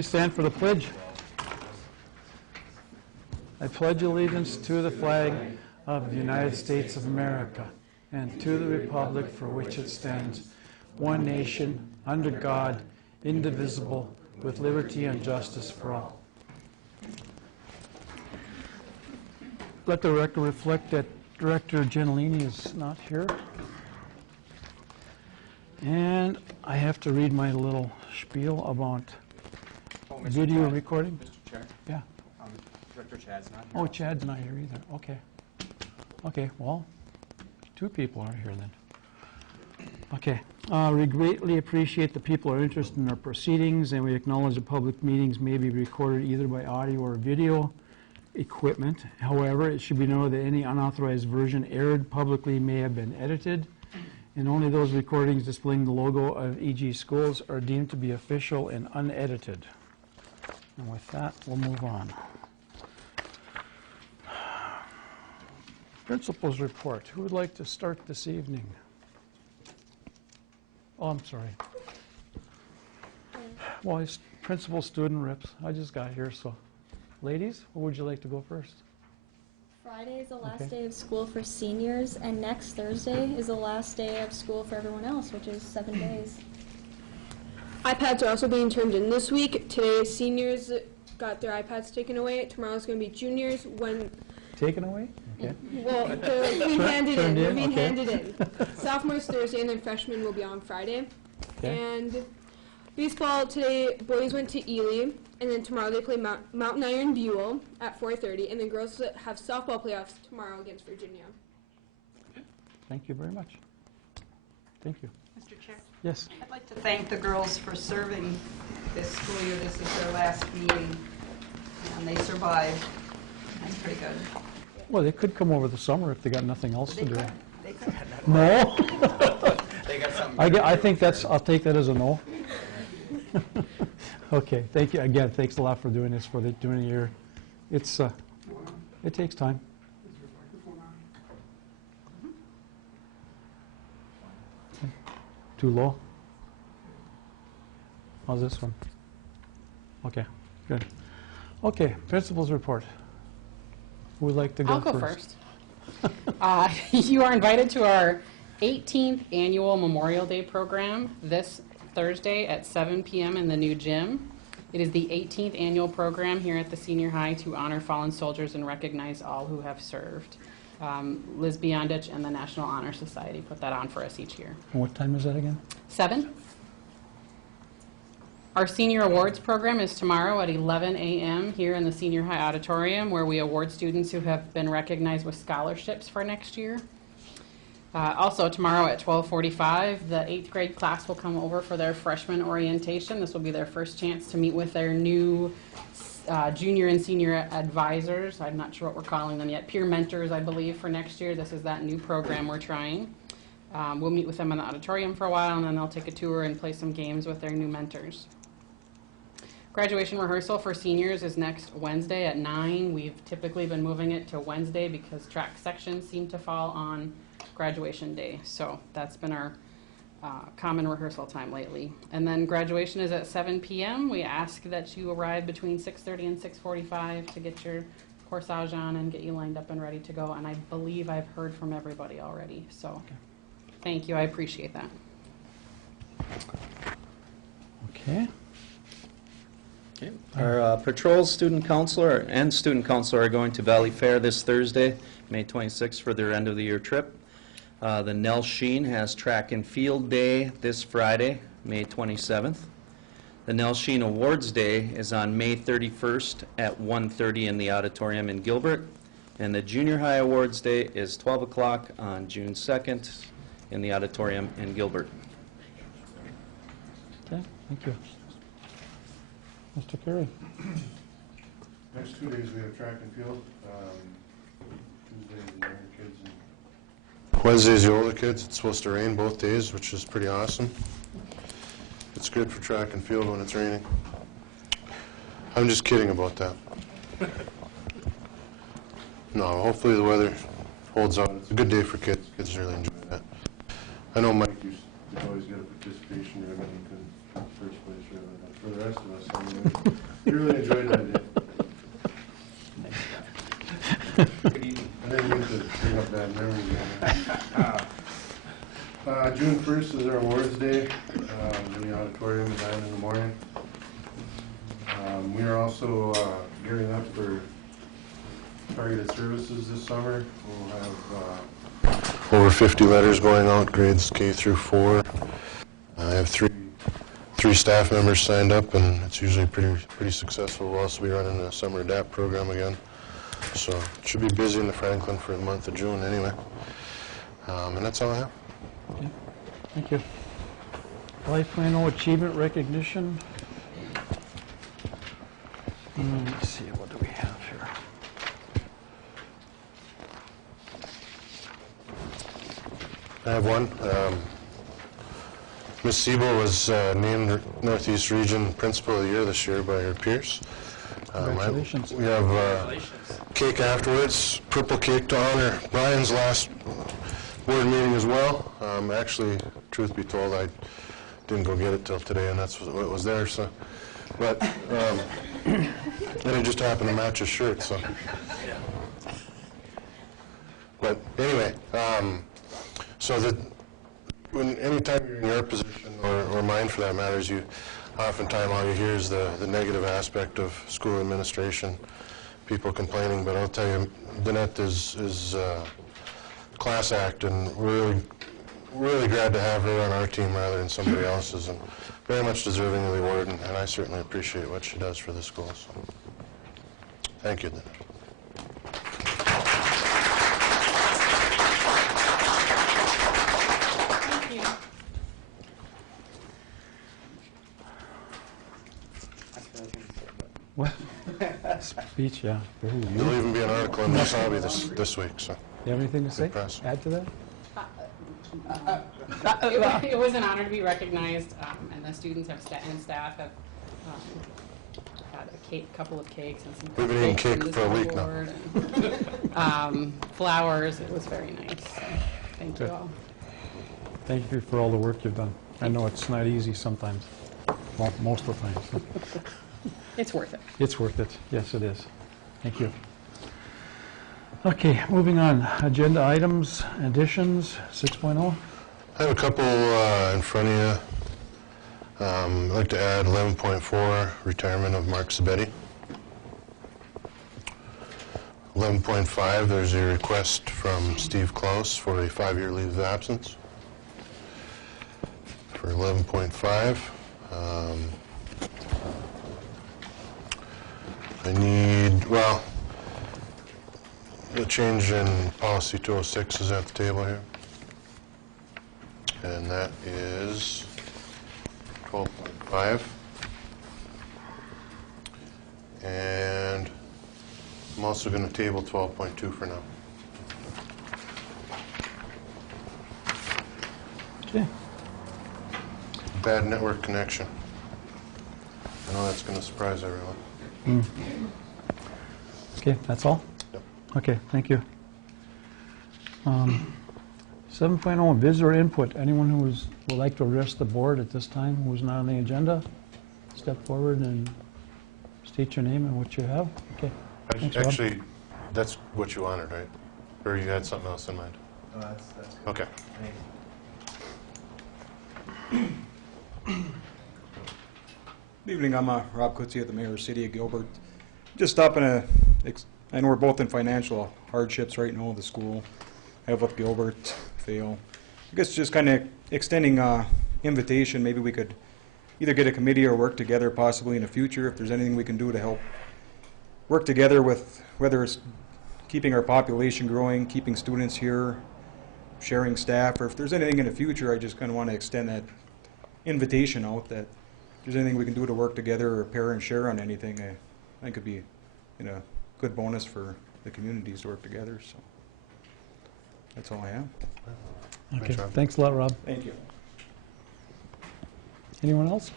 Please stand for the pledge. I pledge allegiance to the flag of the United States of America and to the republic for which it stands, one nation, under God, indivisible, with liberty and justice for all. Let the record reflect that Director Gentilini is not here. And I have to read my little spiel about video recording. Mr. Chair? Yeah. Director Chad's not here. Oh, Chad's not here either. Okay. Okay, well, two people are here then. Okay. We greatly appreciate the people who are interested in our proceedings, and we acknowledge that public meetings may be recorded either by audio or video equipment. However, it should be noted that any unauthorized version aired publicly may have been edited, and only those recordings displaying the logo of EG Schools are deemed to be official and unedited. And with that, we'll move on. Principal's report. Who would like to start this evening? Oh, I'm sorry. Well, it's principal, student reps. I just got here, so. Ladies, who would you like to go first? Friday is the last day of school for seniors, and next Thursday is the last day of school for everyone else, which is 7 days. iPads are also being turned in this week. Today, seniors got their iPads taken away. Tomorrow's going to be juniors. Taken away? Okay. Well, they're being handed in. They're being okay. handed in. Sophomores Thursday, and then freshmen will be on Friday. Okay. And baseball today, boys went to Ely, and then tomorrow they play Mountain Iron Buell at 4:30, and then girls have softball playoffs tomorrow against Virginia. Thank you very much. Thank you. Mr. Chair, Yes. I'd like to thank the girls for serving this school year. This is their last meeting, and they survived. That's pretty good. Well, they could come over the summer if they got nothing else to do. They could. No? They got something. I think that's, I'll take that as a no. Okay, thank you. Again, thanks a lot for doing this, for doing a year. It's, it takes time. Too low? How's this one? Okay, good. Okay, principal's report. Who would like to go I'll first? go first. You are invited to our 18th annual Memorial Day program this Thursday at 7 p.m. in the new gym. It is the 18th annual program here at the senior high to honor fallen soldiers and recognize all who have served. Liz Beyondich and the National Honor Society put that on for us each year. And what time is that again? 7. Our senior awards program is tomorrow at 11 a.m. here in the senior high auditorium, where we award students who have been recognized with scholarships for next year. Also tomorrow at 12:45, the 8th grade class will come over for their freshman orientation. This will be their first chance to meet with their new junior and senior advisors. I'm not sure what we're calling them yet. Peer mentors, I believe, for next year. This is that new program we're trying. We'll meet with them in the auditorium for a while, and then they'll take a tour and play some games with their new mentors. Graduation rehearsal for seniors is next Wednesday at 9. We've typically been moving it to Wednesday because track sections seem to fall on graduation day. So that's been our common rehearsal time lately. And then graduation is at 7 p.m. We ask that you arrive between 6:30 and 6:45 to get your corsage on and get you lined up and ready to go. And I believe I've heard from everybody already. So thank you. I appreciate that. Okay. Okay. Our patrol student counselor and student counselor are going to Valley Fair this Thursday, May 26th, for their end-of-the-year trip. The Nell Sheen has track and field day this Friday, May 27th. The Nell Sheen Awards Day is on May 31st at 1:30 in the auditorium in Gilbert. And the Junior High Awards Day is 12 o'clock on June 2nd in the auditorium in Gilbert. Okay, thank you. Mr. Carey. Next 2 days we have track and field. Tuesday is the younger kids. And Wednesday's the older kids. It's supposed to rain both days, which is pretty awesome. It's good for track and field when it's raining. I'm just kidding about that. No, hopefully the weather holds out. It's a good day for kids. Kids really enjoy that. I know Mike used to always get a participation ribbon. You can first place, really. But for the rest of us, I mean, we really enjoyed that day. Good evening. I didn't mean to bring up bad memories again. June 1st is our awards day in the auditorium at 9 in the morning. We are also gearing up for targeted services this summer. We'll have over 50 letters going out, grades K through 4. I have three staff members signed up, and it's usually pretty successful. We'll also be running a summer ADAPT program again. So it should be busy in the Franklin for the month of June anyway. And that's all I have. Okay. Thank you. 5.0 achievement recognition. Let's see, what do we have here? I have one. Ms. Siebel was named Northeast Region Principal of the Year this year by her peers. Congratulations. We have cake afterwards, purple cake to honor Brian's last board meeting as well. Actually, truth be told, I didn't go get it till today, and that's what was there. So, but and it just happened to match his shirt. So, but anyway, so that anytime you're in your position or mine for that matter, you oftentimes all you hear is the negative aspect of school administration, people complaining. But I'll tell you, Danette is class act, and we're really glad to have her on our team rather than somebody else's, and very much deserving of the award, and I certainly appreciate what she does for the school. So, thank you, Danette. What? Speech, yeah. Very good. There'll even be an article in News Hobby this week. So, You have anything to say? press. Add to that? It was an honor to be recognized, and the students and staff have had a couple of cakes and some We've been eating cupcakes cake and for a week now. board and, flowers. It was very nice. So, thank you Good. all. Thank you for all the work you've done. I know it's not easy sometimes, well, most of the time. So. It's worth it. It's worth it. Yes, it is. Thank you. Okay, moving on. Agenda items, additions, 6.0. I have a couple in front of you. I'd like to add 11.4, retirement of Mark Sabetti. 11.5, there's a request from Steve Klaus for a 5-year leave of absence. For 11.5, I need, well, the change in policy 206 is at the table here. And that is 12.5. And I'm also going to table 12.2 for now. Okay. Bad network connection. I know that's going to surprise everyone. Okay, that's all? Yep. Okay, thank you. 7.0, visitor input. Anyone who would like to address the board at this time who is not on the agenda, step forward and state your name and what you have. Okay. Thanks, Rob. Actually, that's what you wanted, right? Or you had something else in mind? No, that's Okay. Good evening, I'm Rob Kutzy at the Mayor of City of Gilbert. Just stopping I know we're both in financial hardships right now with the school. Eveleth, Gilbert, fail. I guess just kind of extending invitation, maybe we could either get a committee or work together possibly in the future if there's anything we can do to help work together with whether it's keeping our population growing, keeping students here, sharing staff, or if there's anything in the future, I just kind of want to extend that invitation out that if there's anything we can do to work together or pair and share on anything, I think it'd be a good bonus for the communities to work together. So that's all I have. Okay, Thanks, Rob. thanks a lot, Rob. Thank you. Anyone else?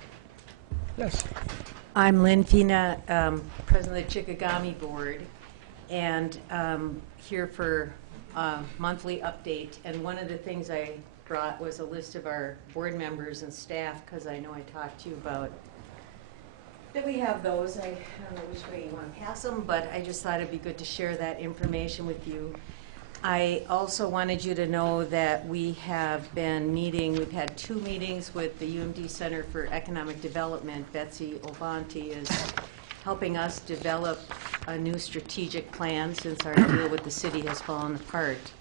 Yes. I'm Lynn Fina, president of the Chickagami Board, and here for a monthly update. And one of the things I brought was a list of our board members and staff, because I know I talked to you about that we have those. I don't know which way you want to pass them, but I just thought it'd be good to share that information with you. I also wanted you to know that we have been meeting, we've had 2 meetings with the UMD Center for Economic Development. Betsy Ovanti is helping us develop a new strategic plan since our deal with the city has fallen apart.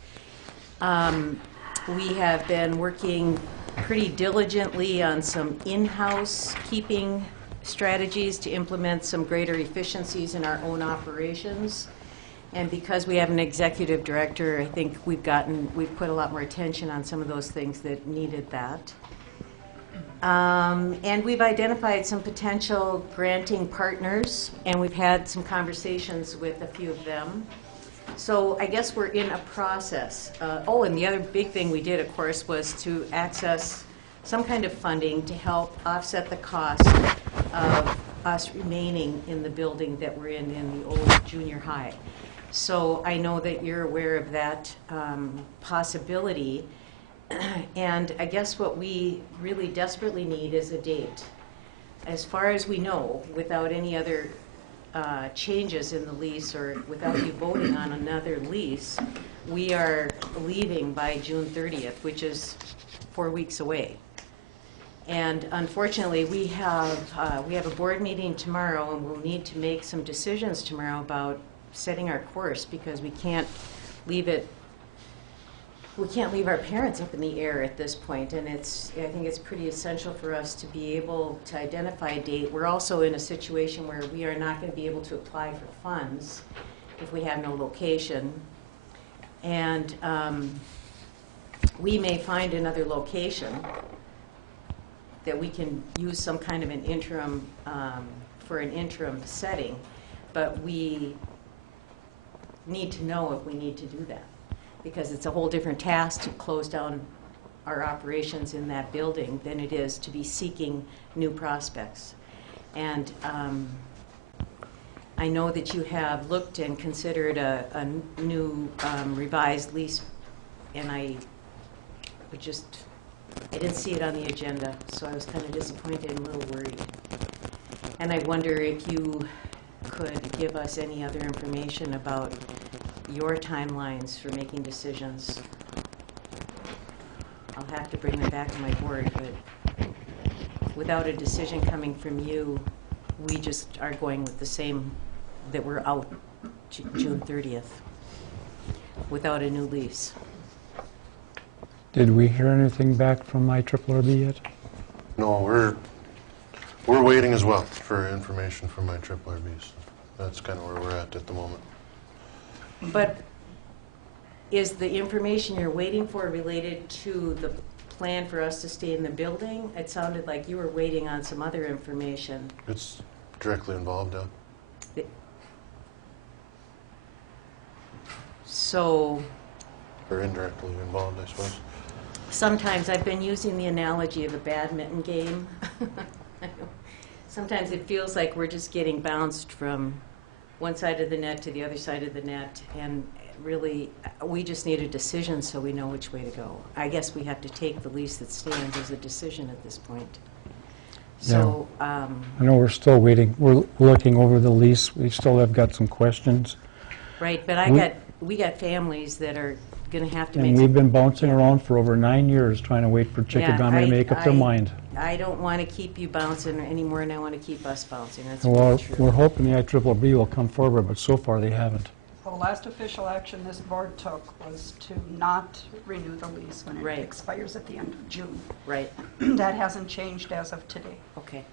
We have been working pretty diligently on some in-house keeping strategies to implement some greater efficiencies in our own operations. And because we have an executive director, I think we've put a lot more attention on some of those things that needed that. And we've identified some potential granting partners, and we've had some conversations with a few of them. So I guess we're in a process. And the other big thing we did, of course, was to access some kind of funding to help offset the cost of us remaining in the building that we're in the old junior high. So I know that you're aware of that possibility. And I guess what we really desperately need is a date. As far as we know, without any other changes in the lease or without you voting on another lease, we are leaving by June 30th, which is 4 weeks away. And unfortunately, we have a board meeting tomorrow, and we'll need to make some decisions tomorrow about setting our course, because we can't leave our parents up in the air at this point, and I think it's pretty essential for us to be able to identify a date. We're also in a situation where we are not going to be able to apply for funds if we have no location, and we may find another location that we can use some kind of an interim, for an interim setting, but we need to know if we need to do that, because it's a whole different task to close down our operations in that building than it is to be seeking new prospects. And I know that you have looked and considered a new revised lease, and I didn't see it on the agenda, so I was kind of disappointed and a little worried. And I wonder if you could give us any other information about your timelines for making decisions. I'll have to bring them back to my board, but without a decision coming from you, we just are going with the same, that we're out June 30th without a new lease. Did we hear anything back from IRRB yet? No, we're waiting as well for information from my IRRB. So that's kind of where we're at the moment. But is the information you're waiting for related to the plan for us to stay in the building? It sounded like you were waiting on some other information. It's directly involved, yeah. So, Or indirectly involved, I suppose. sometimes I've been using the analogy of a badminton game. Sometimes it feels like we're just getting bounced from one side of the net to the other side of the net, and really, we just need a decision so we know which way to go. I guess we have to take the lease that stands as a decision at this point. So, I know we're still waiting. We're looking over the lease. We still have got some questions. right, but we got families that are going to have to make And some. we've been bouncing around for over 9 years trying to wait for Chickagami to make up their mind. I don't want to keep you bouncing anymore, and I want to keep us bouncing. That's Well, really true. we're hoping the IRRB will come forward, but so far they haven't. The last official action this board took was to not renew the lease when it Right. expires at the end of June. Right, That hasn't changed as of today. okay.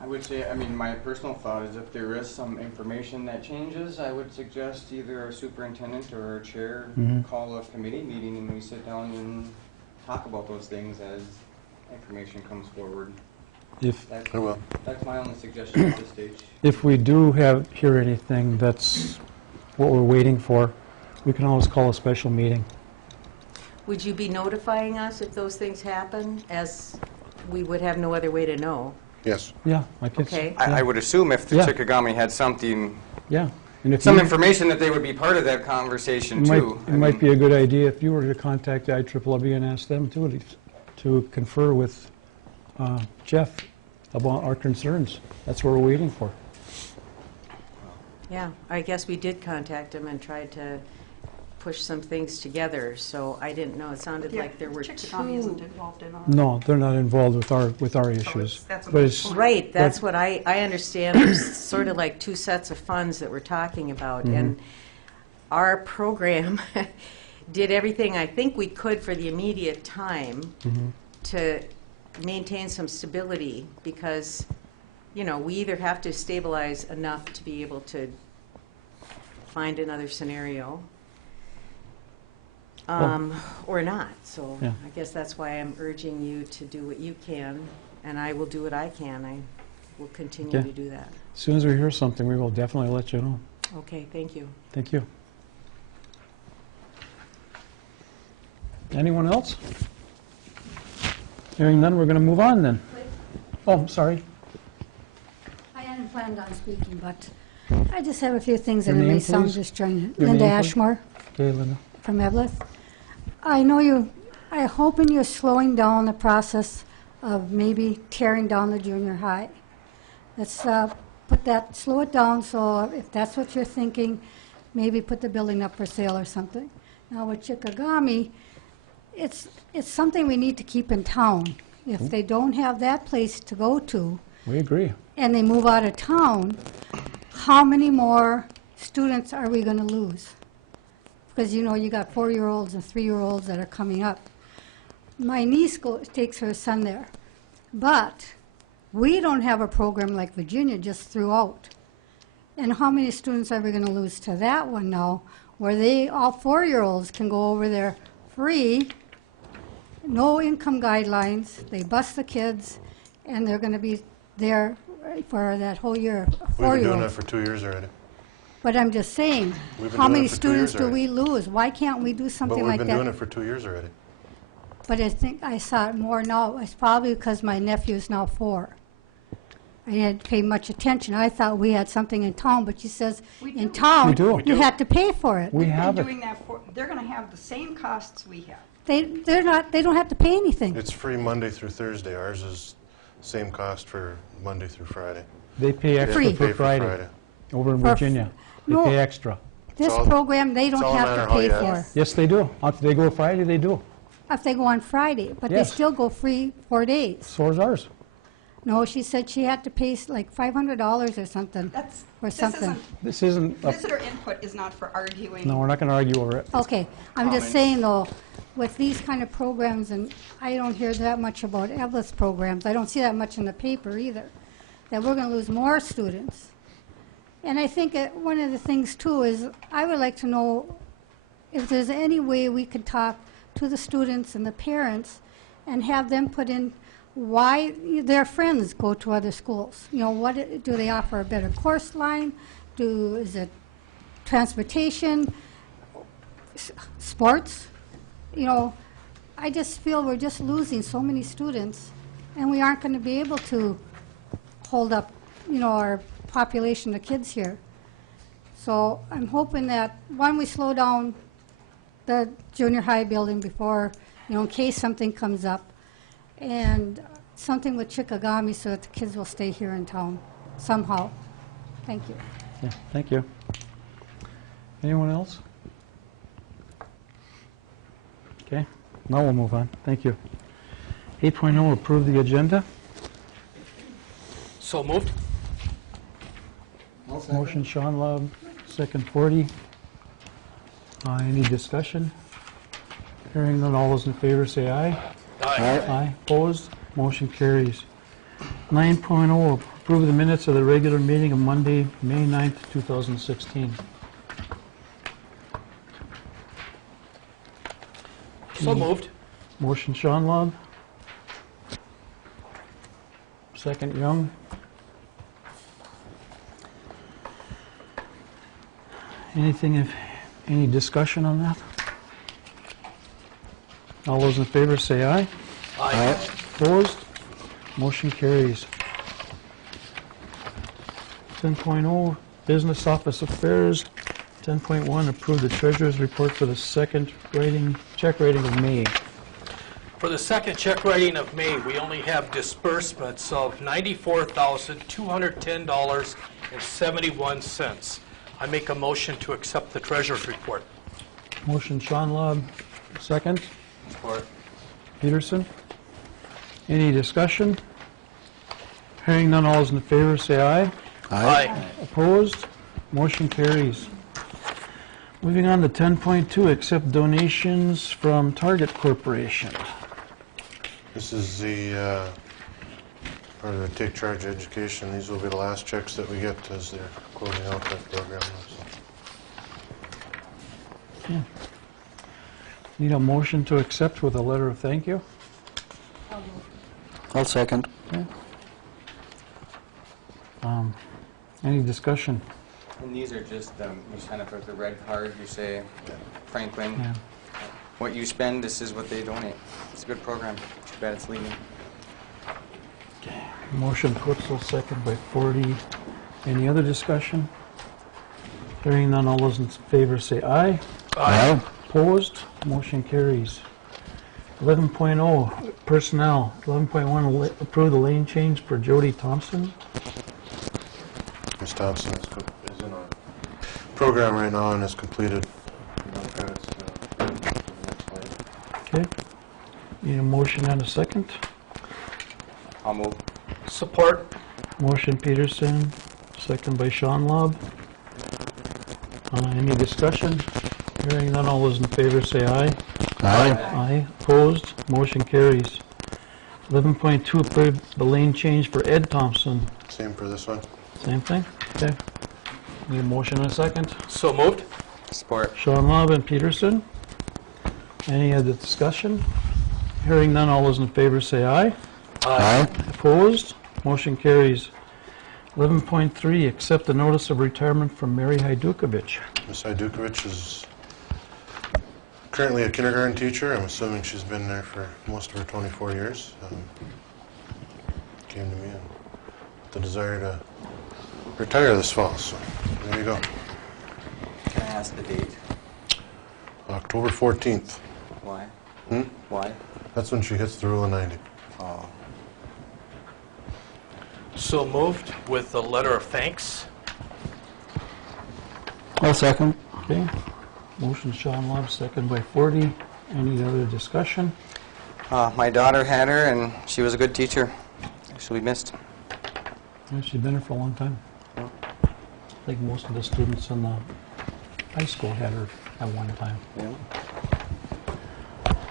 I would say, my personal thought is if there is some information that changes, I would suggest either our superintendent or our chair call a committee meeting and we sit down and talk about those things as information comes forward. I will. That's my only suggestion at this stage. If we do hear anything that's what we're waiting for, we can always call a special meeting. Would you be notifying us if those things happen, as we would have no other way to know? Yes. Yeah, I guess. Okay. I would assume if the Yeah. Chickagami had something Yeah, And if some you- information that they would be part of that conversation It might, too. it might be a good idea if you were to contact the IWW and ask them to confer with Jeff about our concerns. That's what we're waiting for. Yeah, I guess we did contact them and tried to push some things together, so I didn't know. It sounded like there were Chickasha isn't two. involved in all No, they're not involved with our issues. that's a But good it's, point. Right, that's what I understand. There's sort of like two sets of funds that we're talking about. And our program did everything I think we could for the immediate time to maintain some stability because, you know, we either have to stabilize enough to be able to find another scenario or not. So Yeah. I guess that's why I'm urging you to do what you can, and I will do what I can. I will continue Okay. to do that. as soon as we hear something, we will definitely let you know. Okay, thank you. Thank you. Anyone else? Hearing none, we're going to move on then. Oh, I'm sorry. I hadn't planned on speaking, but I just have a few things that Your it may name, sound please? disjointed. Your Linda name, please? Ashmore Okay, Linda. from Eveleth. I know I'm hoping you're slowing down the process of maybe tearing down the junior high. Let's slow it down, so if that's what you're thinking, maybe put the building up for sale or something. Now with Chickagami, it's something we need to keep in town. If they don't have that place to go to, We agree. and they move out of town, how many more students are we going to lose? Because, you know, you got 4-year-olds and 3-year-olds that are coming up. My niece takes her son there. But we don't have a program like Virginia just throughout. And how many students are we going to lose to that one now, where all 4-year-olds can go over there free, no income guidelines, they bus the kids, and they're going to be there for that whole year, We've been doing 4-year-olds. that for 2 years already. But I'm just saying, We've been how doing many it for 2 students years do we lose? Why can't we do But something we've like been doing that? it for 2 years already. But I think I saw it more now. It's probably because my nephew is now 4. I didn't pay much attention. I thought we had something in town, but she says We in do. town, We do. We you do. have to pay for it. We We've have been it. doing that they're going to have the same costs we have. They don't have to pay anything. It's free Monday through Thursday. Ours is same cost for Monday through Friday. They pay They have extra to Free. pay for Friday over in For Virginia. They no. pay extra. This all- program, they don't all a have matter to how pay you for. ask. Yes, they do. If they go Friday, they do. If they go on Friday, but they Yes. still go free 4 days. So is ours. No, she said she had to pay like $500 or something. That's, Or this something. isn't, This isn't, visitor input is not for arguing. no, we're not going to argue over it. Okay, I'm just Comments? saying though, with these kind of programs, and I don't hear that much about Eveleth's programs, I don't see that much in the paper either, that we're going to lose more students. And I think one of the things too is, I would like to know if there's any way we could talk to the students and the parents and have them put in why their friends go to other schools. You know, do they offer a better course line? Is it transportation, sports? You know, I just feel we're just losing so many students, and we aren't going to be able to hold up, you know, our population of kids here. So I'm hoping that, one, we slow down the junior high building before, you know, in case something comes up, and something with Chickagami so that the kids will stay here in town somehow. Thank you. Yeah, thank you. Anyone else? Okay, now we'll move on. Thank you. 8.0, approve the agenda. So moved. Motion Sean Love, second 40. Any discussion? Hearing none, all those in favor say aye. Aye. Aye, opposed, motion carries. 9.0, approve the minutes of the regular meeting of Monday, May 9th, 2016. So moved. Motion Sean Love. Second Young. Any discussion on that? All those in favor say aye. Aye. Opposed? Motion carries. 10.0, Business Office Affairs. 10.1, approve the treasurer's report for the second check rating of May. For the second check writing of May, we only have disbursements of $94,210.71. I make a motion to accept the treasurer's report. Motion Sean Lobb, second. Support. Peterson. Any discussion? Hearing none, all those in favor say aye. Aye. Opposed? Motion carries. Moving on to 10.2, accept donations from Target Corporation. This is the part of the Take Charge Education. These will be the last checks that we get as they're closing out that program. Need a motion to accept with a letter of thank you? I'll second. Okay. Any discussion? And these are just, you sign up with the red card, you say, Franklin, Yeah. what you spend, this is what they donate. It's a good program. Too bad it's leaving. Motion Putzel, second by 40. Any other discussion? Hearing none, all those in favor say aye. Aye. Opposed? Motion carries. 11.0, personnel. 11.1, approve the lane change for Jody Thompson. Ms. Thompson is in a program right now and has completed. Credits to the next slide. Okay. Need a motion and a second. I'll move. Support. Motion Peterson, second by Sean Lobb. Any discussion? Hearing none, all those in favor say aye. Aye. Aye. Opposed? Motion carries. 11.2, approve the lane change for Ed Thompson. Same for this one. Same thing? Okay. Need a motion and a second. So moved. Support. Sean Lobb and Peterson. Any other discussion? Hearing none, all those in favor say aye. Aye. Opposed? Motion carries. 11.3, accept the notice of retirement from Mary Hajdukovic. Ms. Hajdukovic is currently a kindergarten teacher. I'm assuming she's been there for most of her 24 years. Came to me with the desire to retire this fall, so there you go. Can I ask the date? October 14th. Why? Hmm? Why? That's when she hits the rule of 90. Oh. So moved with a letter of thanks. I'll second. Okay. Motion Sean Lobb, second by 40. Any other discussion? My daughter had her, and she was a good teacher. She'll be missed. Yeah, she's been here for a long time. I think most of the students in the high school had her at one time. Yeah.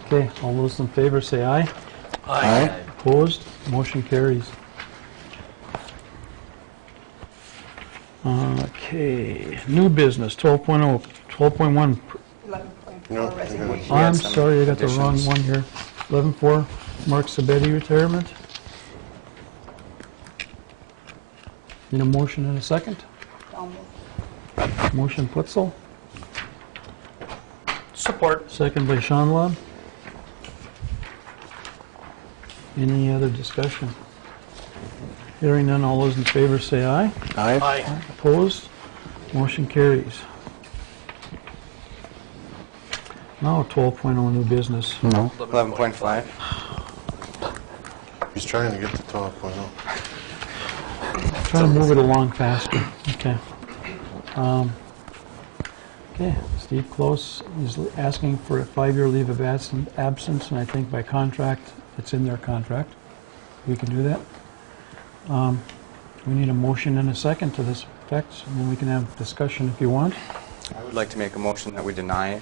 Okay, all those in favor say aye. Aye. Opposed? Motion carries. Okay, new business, 12.0, 12.1. 11.4 No, resignation. I'm some sorry, I got the wrong additions. one here. 11.4, Mark Sabetti retirement. Need a motion and a second? I'll move. Motion Putzel, Support. second by Sean Lobb. Any other discussion? Hearing none, all those in favor say aye. Aye. Opposed? Motion carries. Now 12.0 new business. No. 11.5. He's trying to get to 12.0. Try to move it along faster. Okay. Okay, Steve Close is asking for a 5-year leave of absence, and I think by contract, it's in their contract. We can do that. We need a motion and a second to this effect, and then we can have discussion if you want. I would like to make a motion that we deny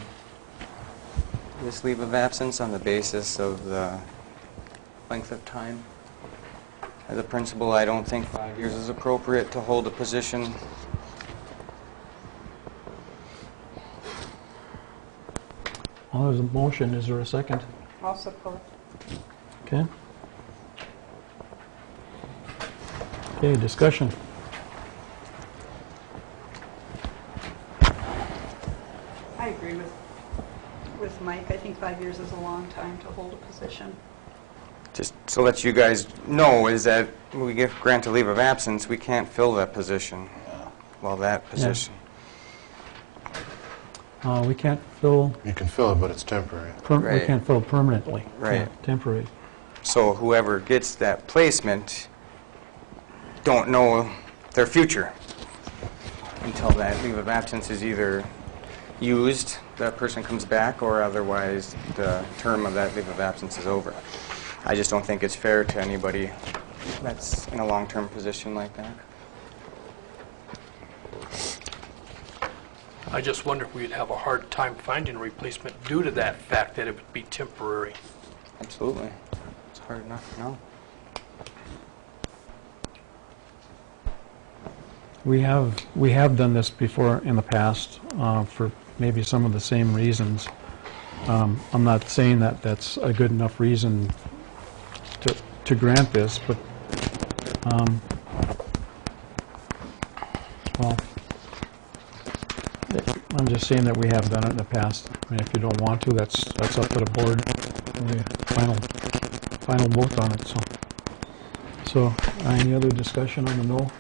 this leave of absence on the basis of the length of time. As a principal, I don't think 5 years is appropriate to hold a position. Well, there's a motion. Is there a second? I'll support. Okay. Okay, discussion. I agree with Mike. I think 5 years is a long time to hold a position. Just to let you guys know is that we grant a leave of absence, we can't fill that position. well, that position. We can't fill, You can fill it, but it's temporary. we Right. can't fill permanently. Right. Temporary. So whoever gets that placement don't know their future until that leave of absence is either used, that person comes back, or otherwise the term of that leave of absence is over. I just don't think it's fair to anybody that's in a long-term position like that. I just wonder if we'd have a hard time finding a replacement due to that fact that it would be temporary. Absolutely. It's hard enough now. We have done this before in the past for maybe some of the same reasons. I'm not saying that that's a good enough reason to grant this, but well, I'm just saying that we have done it in the past. I mean, if you don't want to, that's up to the board. We final vote on it. So any other discussion on the no?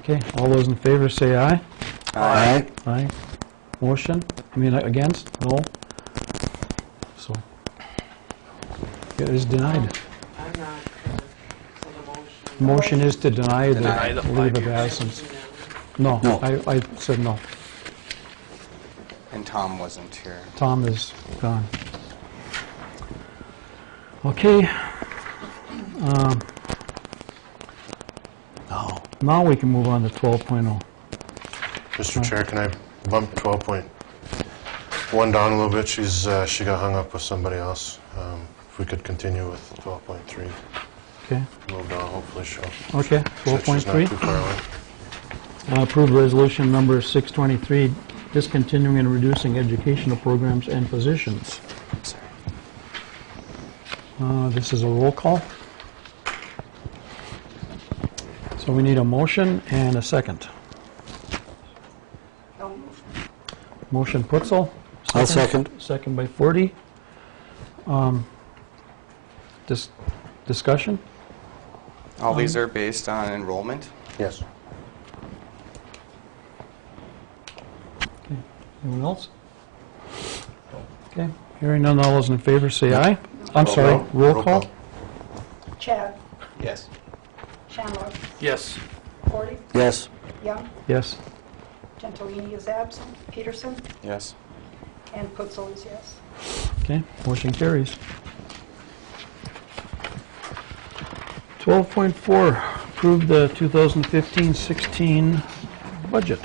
Okay, all those in favor say aye. Aye. Aye. Motion? I mean, against? No? So, it is denied. Motion is to deny Deny the the leave 5 of years. absence. No, I said no. And Tom wasn't here. Tom is gone. Okay. Now we can move on to 12.0. Mr. Chair, can I bump 12.1 down a little bit? She got hung up with somebody else. If we could continue with 12.3. Okay. Move down, hopefully she'll. Okay, She's not 12.3. too far away. Approve resolution number 623, discontinuing and reducing educational programs and positions. This is a roll call. So we need a motion and a second. Motion Putzel. I'll second. Second by Forty. Discussion? All these are based on enrollment. Yes. Okay. Anyone else? Okay. Hearing none, all those in favor say aye. I'm sorry, roll call? Chad, Yes. Shamrock, Yes. Forty, Yes. Young, Yes. Gentilini is absent, Peterson, Yes. and Putzel is yes. Okay, motion carries. 12.4, approve the 2015-16 budget.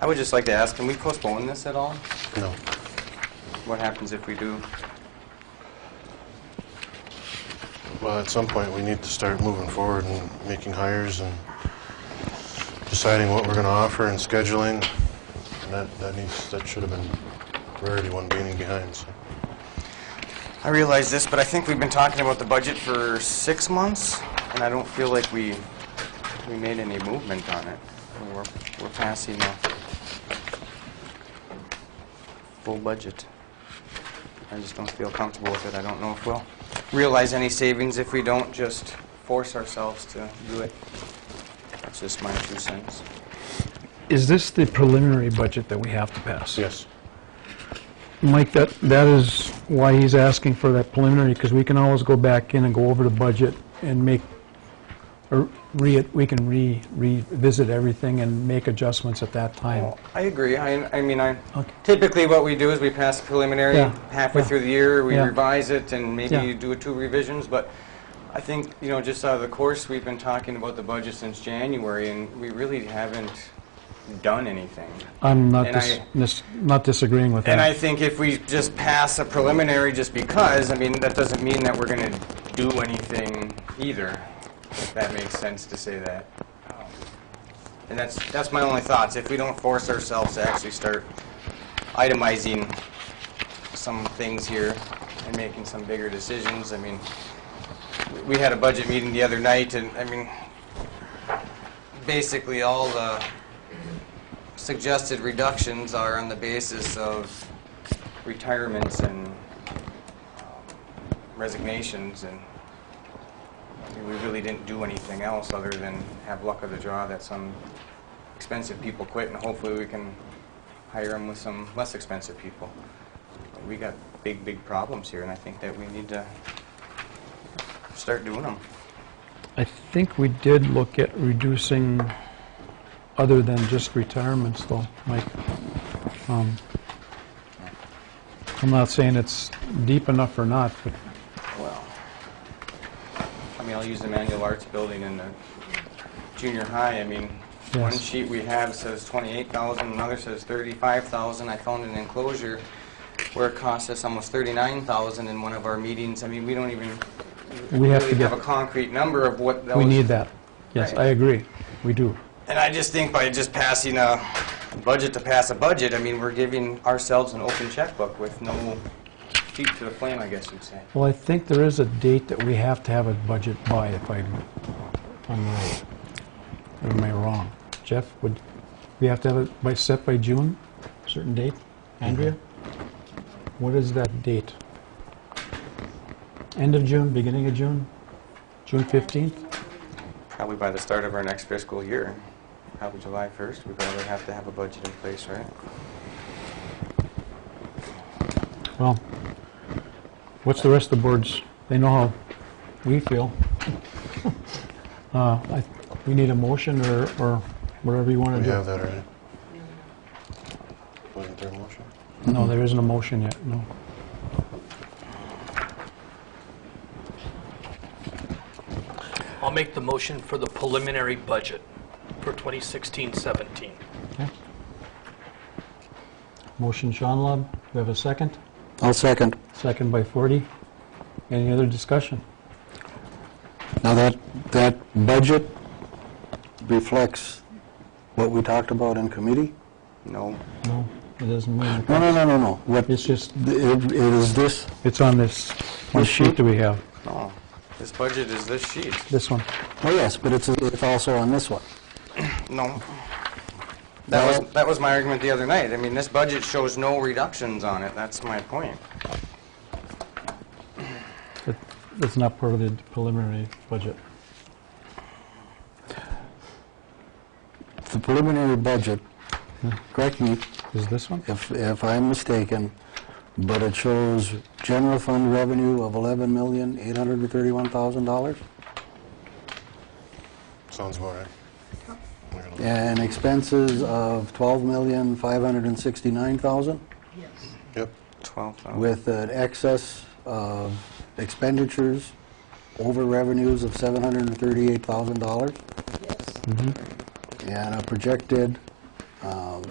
I would just like to ask, can we postpone this at all? No. What happens if we do? Well, at some point, we need to start moving forward and making hires and deciding what we're going to offer and scheduling. And that should have been priority one being behind. So. I realize this, but I think we've been talking about the budget for 6 months, and I don't feel like we made any movement on it. We're passing a full budget. I just don't feel comfortable with it. I don't know if we'll realize any savings if we don't just force ourselves to do it. That's just my 2 cents. Is this the preliminary budget that we have to pass? Yes. Mike, that is why he's asking for that preliminary, because we can always go back in and go over the budget and make, or we can revisit everything and make adjustments at that time. Well, I agree. I mean, Okay. typically what we do is we pass the preliminary Yeah, halfway yeah. through the year, we Yeah. revise it, and maybe Yeah. do 2 revisions, but I think, just out of the course, we've been talking about the budget since January, and we really haven't done anything. I'm not And not disagreeing with And I that. think if we just pass a preliminary just because, I mean, that doesn't mean that we're going to do anything either, if that makes sense to say that. And that's my only thoughts. If we don't force ourselves to actually start itemizing some things here and making some bigger decisions, I mean, we had a budget meeting the other night, and I mean, basically all the suggested reductions are on the basis of retirements and resignations, and I mean, we really didn't do anything else other than have luck of the draw that some expensive people quit, and hopefully we can hire them with some less expensive people. But we got big problems here, and I think that we need to start doing them. I think we did look at reducing other than just retirements though, Mike. I'm not saying it's deep enough or not, but Well, I mean, I'll use the manual arts building in the junior high. I mean, one Yes. sheet we have says 28,000, another says 35,000. I found an enclosure where it cost us almost 39,000 in one of our meetings. I mean, we don't even we have really to have get, a concrete number of what those... we need that. Yes, Right. I agree. We do. And I just think by just passing a budget to pass a budget, I mean, we're giving ourselves an open checkbook with no feet to the flame, I guess you'd say. Well, I think there is a date that we have to have a budget by, if I'm right. Or am I wrong? Jeff, would we have to have it set by June? Certain date? Andrea? What is that date? End of June, beginning of June? June 15th? Probably by the start of our next fiscal year, probably July 1st, we probably have to have a budget in place, right? Well, what's the rest of the boards? They know how we feel. We need a motion or whatever you want to We do. have that already. Wasn't there a motion? No, there isn't a motion yet, no. I'll make the motion for the preliminary budget for 2016-17. Okay. Motion Sean Lobb. Do we have a second? I'll second. Second by 40. Any other discussion? Now that budget reflects what we talked about in committee? No. No, it doesn't mean. No. What, It's just, it is this, it's on this sheet that we have, No, this budget is this sheet. this one. oh yes, but it's also on this one. No. That was my argument the other night. I mean, this budget shows no reductions on it. That's my point. It's not part of the preliminary budget. The preliminary budget, correct me Is this one? if I'm mistaken, but it shows general fund revenue of $11,831,000 Sounds about right. and expenses of $12,569,000 Yep. 12,000. with an excess of expenditures over revenues of $738,000 and a projected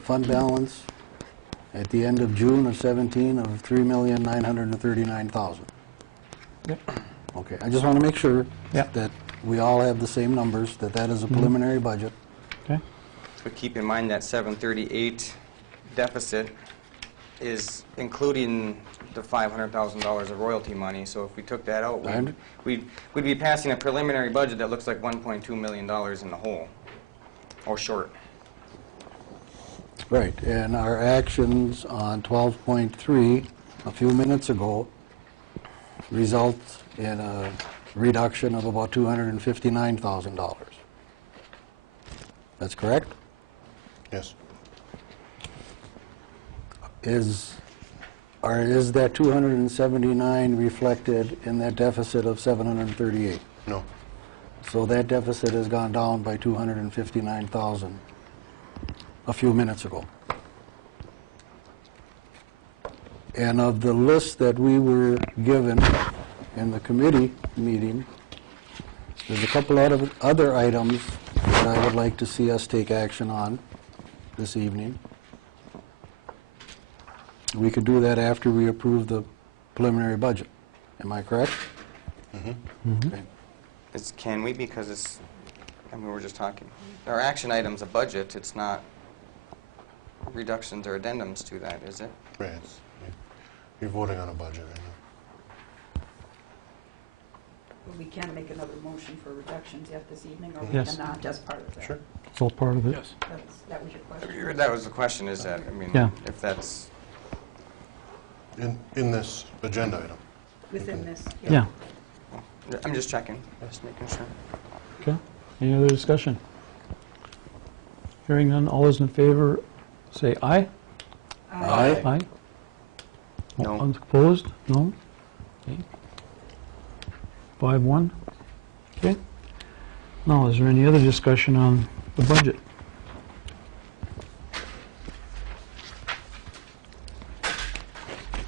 fund balance at the end of June of 17 of $3,939,000. Yep. Okay, I just want to make sure Yep. that we all have the same numbers, that is a preliminary budget. Okay. But keep in mind that 738 deficit is including the $500,000 of royalty money. So if we took that out, we'd be passing a preliminary budget that looks like $1.2 million in the hole, or short. Right, and our actions on 12.3 a few minutes ago results in a reduction of about $259,000. That's correct? Yes. Is that 279 reflected in that deficit of 738? No. So that deficit has gone down by 259,000 a few minutes ago. And of the list that we were given in the committee meeting, there's a couple of other items that I would like to see us take action on this evening. We could do that after we approve the preliminary budget. Am I correct? Okay. Can we? Because it's, I mean, we're just talking. Our action item's a budget. It's not reductions or addendums to that, is it? Right. You're voting on a budget right now. But we can make another motion for reductions yet this evening, or we Yes. cannot as part of that? Sure. It's all part of it. Yes. That was your question? That was the question, is that, I mean, Yeah. if that's... In this agenda item. within this. Yeah. I'm just checking, just making sure. Okay. Any other discussion? Hearing none, all those in favor say aye. Aye. Aye. No. All opposed? No? Okay. 5-1. Okay. Now, is there any other discussion on the budget?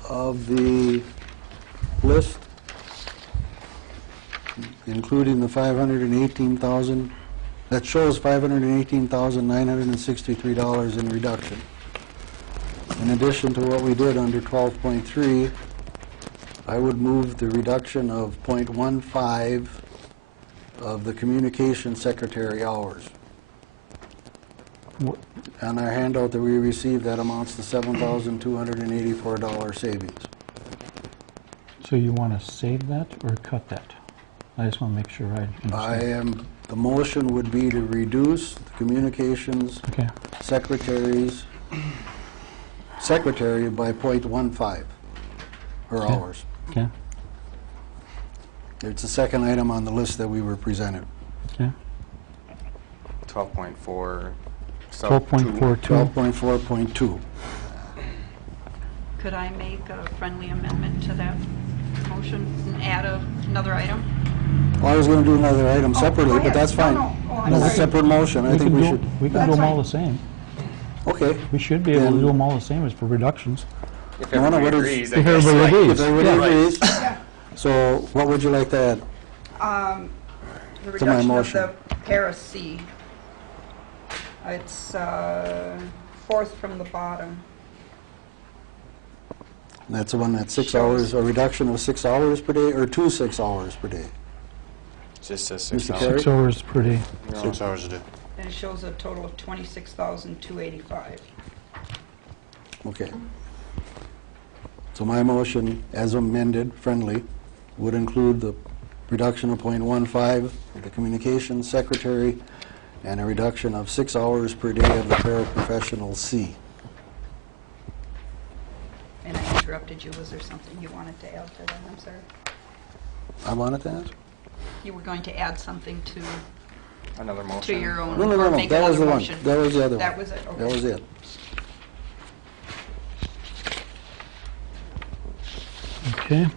Of the list, including the 518,000, that shows $518,963 in reduction. In addition to what we did under 12.3, I would move the reduction of .15 of the communication secretary hours. What- On our handout that we received, that amounts to $7,284 savings. So you want to save that or cut that? I just want to make sure I understand. The motion would be to reduce the communications Okay. secretary by .15 her Okay. hours. Okay. It's the second item on the list that we were presented. Okay. 12.4. 12.42. 12.4.2. Could I make a friendly amendment to that motion and add another item? Well, I was going to do another item separately, but that's fine. No, I'm No, it's a sorry. separate motion. I think we should. We can do them all the same. Okay. We should be able to Then- do them all the same as for reductions. If No, no, everybody what is- agrees, I If guess. everybody agrees. If everybody Yeah. agrees. So what would you like to add? The To my reduction of motion. the para C. It's fourth from the bottom. That's the one that's 6 hours, a reduction of 6 hours per day, or 2 6 hours per day? Just says Mr. 6 hours. Carey? 6 hours per day. 6 hours a day. And it shows a total of 26,285. Okay. So my motion, as amended, friendly, would include the reduction of .15 of the communications secretary and a reduction of 6 hours per day of the paraprofessional C. And I interrupted you. Was there something you wanted to add to that? I'm sorry. I wanted that? You were going to add something to Another motion. to your own, No, no, or no, no, make that was another the one. motion. That was the other one. That was it, okay. That was it. Okay.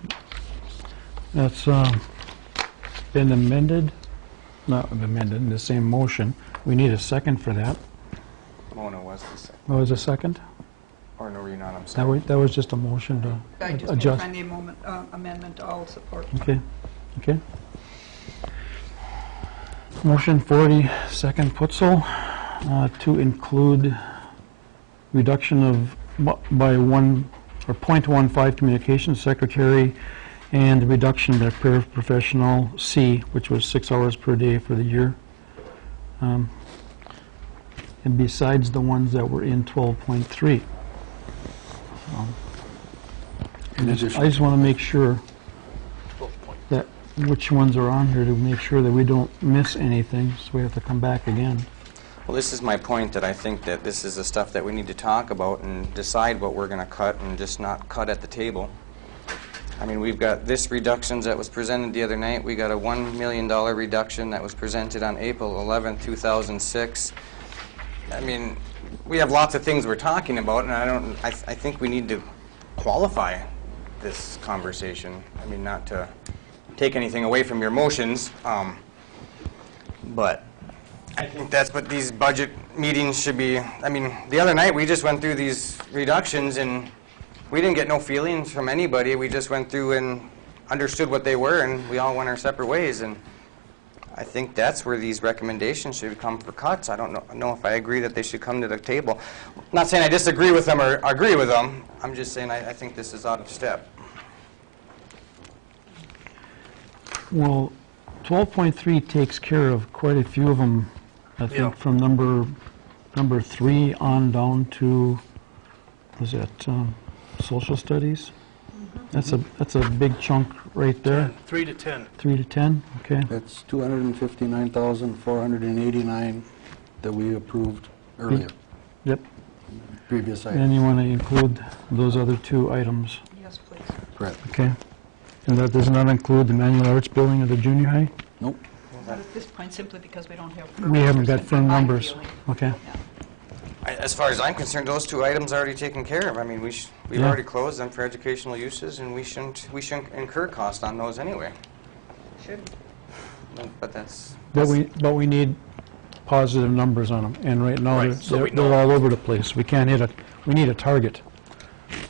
That's been amended, not amended, the same motion. We need a second for that. Mona was the second. What was a second? Or no, you're not, I'm sorry. That was just a motion to I just made a adjust. friendly amendment. I'll support. Okay, okay. Motion 42nd Putzel, to include reduction of by 0.15 communications secretary and reduction of paraprofessional C, which was 6 hours per day for the year. And besides the ones that were in 12.3. In addition. I just want to make sure that which ones are on here to make sure that we don't miss anything, so we have to come back again. Well, this is my point, that I think that this is the stuff that we need to talk about and decide what we're going to cut and just not cut at the table. I mean, we've got this reductions that was presented the other night. We got a $1 million reduction that was presented on April 11th, 2006. I mean, we have lots of things we're talking about, and I think we need to qualify this conversation. I mean, not to take anything away from your motions, but I think that's what these budget meetings should be. I mean, the other night we just went through these reductions and we didn't get no feelings from anybody. We just went through and understood what they were, and we all went our separate ways. And I think that's where these recommendations should come for cuts. I don't know if I agree that they should come to the table. Not saying I disagree with them or agree with them. I'm just saying I think this is out of step. Well, 12.3 takes care of quite a few of them, I think, Yeah. from number 3 on down to, was that social studies? That's a big chunk right there. 3 to 10. 3 to 10, okay. That's 259,489 that we approved earlier, Yep. previous And item. you want to include those other two items, Yes, please. Correct. okay? And that does not include the manual arts building of the junior high? Nope. Not at this point, simply because we don't have. We haven't got numbers, firm in my numbers. feeling. Okay. As far as I'm concerned, those two items are already taken care of. I mean, we've Yeah. already closed them for educational uses, and we shouldn't incur cost on those anyway. Should. But that's. But we need positive numbers on them, and right now, Right, so we they're know. all over the place. We can't hit it. We need a target.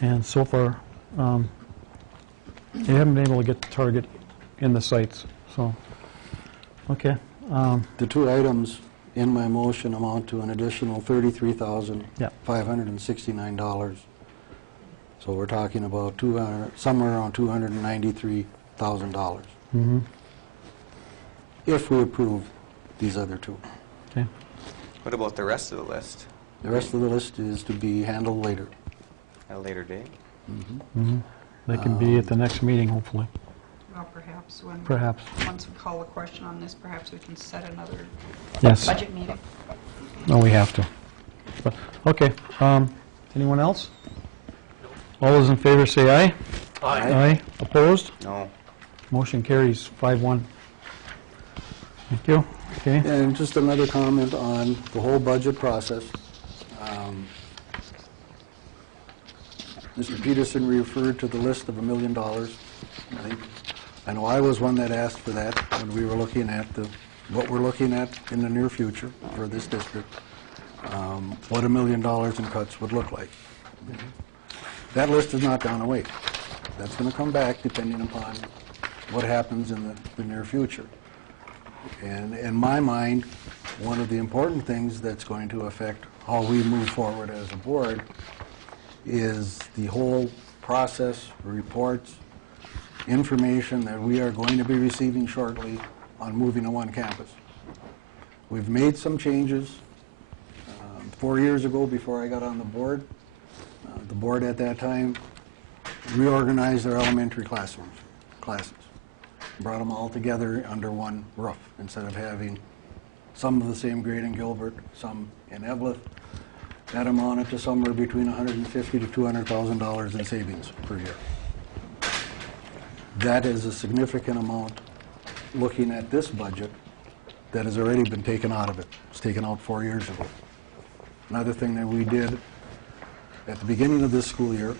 And so far, they haven't been able to get the target in the sites, so, okay. The two items in my motion amount to an additional $33,569. So we're talking about somewhere around $293,000 Mhm. if we approve these other two. Okay. What about the rest of the list The rest of the list is to be handled later. at a later date? Mhm. They can be at the next meeting, hopefully, Well, perhaps when. perhaps. Once we call a question on this, perhaps we can set another Yes. budget meeting. No, we have to. But, okay, anyone else? All those in favor say aye. Aye. Aye. Opposed? No. Motion carries 5-1. Thank you. Okay. And just another comment on the whole budget process. Mr. Peterson referred to the list of $1 million. I know I was one that asked for that when we were looking at what we're looking at in the near future for this district, what $1 million in cuts would look like. That list has not gone away. That's going to come back depending upon what happens in the near future. And in my mind, one of the important things that's going to affect how we move forward as a board is the whole process, reports, information that we are going to be receiving shortly on moving to one campus. We've made some changes 4 years ago before I got on the board. The board at that time reorganized their elementary classes, brought them all together under one roof instead of having some of the same grade in Gilbert, some in Eveleth. That amounted to somewhere between $150,000 to $200,000 in savings per year. That is a significant amount looking at this budget that has already been taken out of it. It was taken out 4 years ago. Another thing that we did at the beginning of this school year,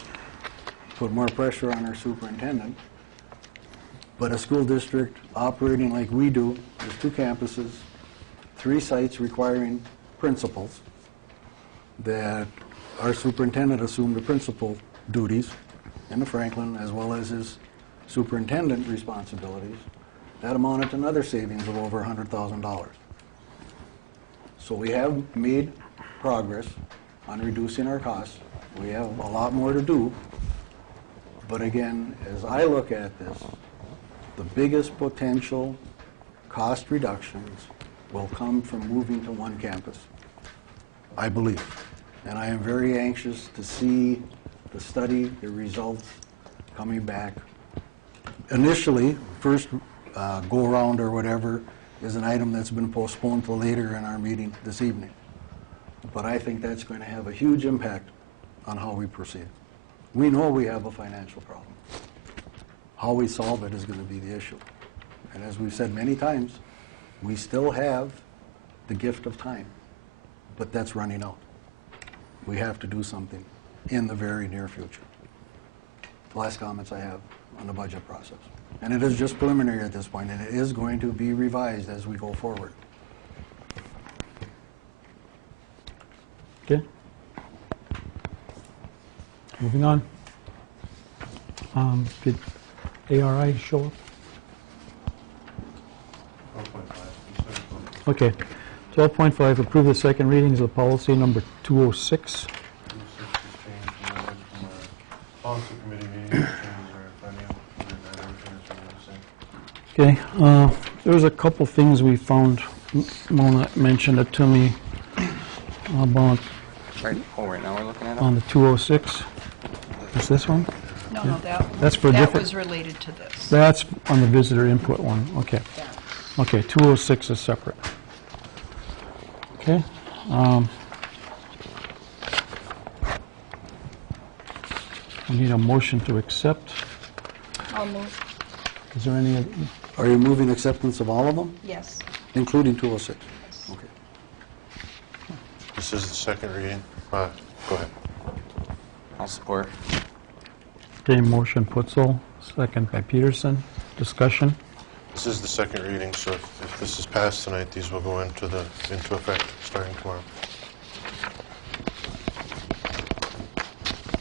put more pressure on our superintendent, but a school district operating like we do, with 2 campuses, 3 sites requiring principals, that our superintendent assumed the principal duties in the Franklin as well as his superintendent responsibilities. That amounted to another savings of over $100,000. So we have made progress on reducing our costs. We have a lot more to do. But again, as I look at this, the biggest potential cost reductions will come from moving to one campus, I believe. And I am very anxious to see the study, the results coming back. Initially, first go-around or whatever is an item that's been postponed till later in our meeting this evening. But I think that's going to have a huge impact on how we proceed. We know we have a financial problem. How we solve it is going to be the issue. And as we've said many times, we still have the gift of time, but that's running out. We have to do something in the very near future. The last comments I have on the budget process. And it is just preliminary at this point, and it is going to be revised as we go forward. Okay. Moving on. Did ARI show up? 12.5. Okay. 12.5, approve the second readings of policy number 206. 206 is changed from our policy committee meeting, changes are funny, everything is remain the same. Okay. There was a couple things we found. Mona mentioned it to me about Right now we're looking at on the 206. Is this one? No, Yeah. no, That's for that different- was related to this. That's on the visitor input one. Okay. Okay, 206 is separate. Okay. We need a motion to accept. I'll move. Is there any, Are you moving acceptance of all of them, Yes. including 206? Okay. This is the second reading. Go ahead. I'll support. okay, motion Putzel, second by Peterson. Discussion? This is the second reading, so if this is passed tonight, these will go into effect starting tomorrow.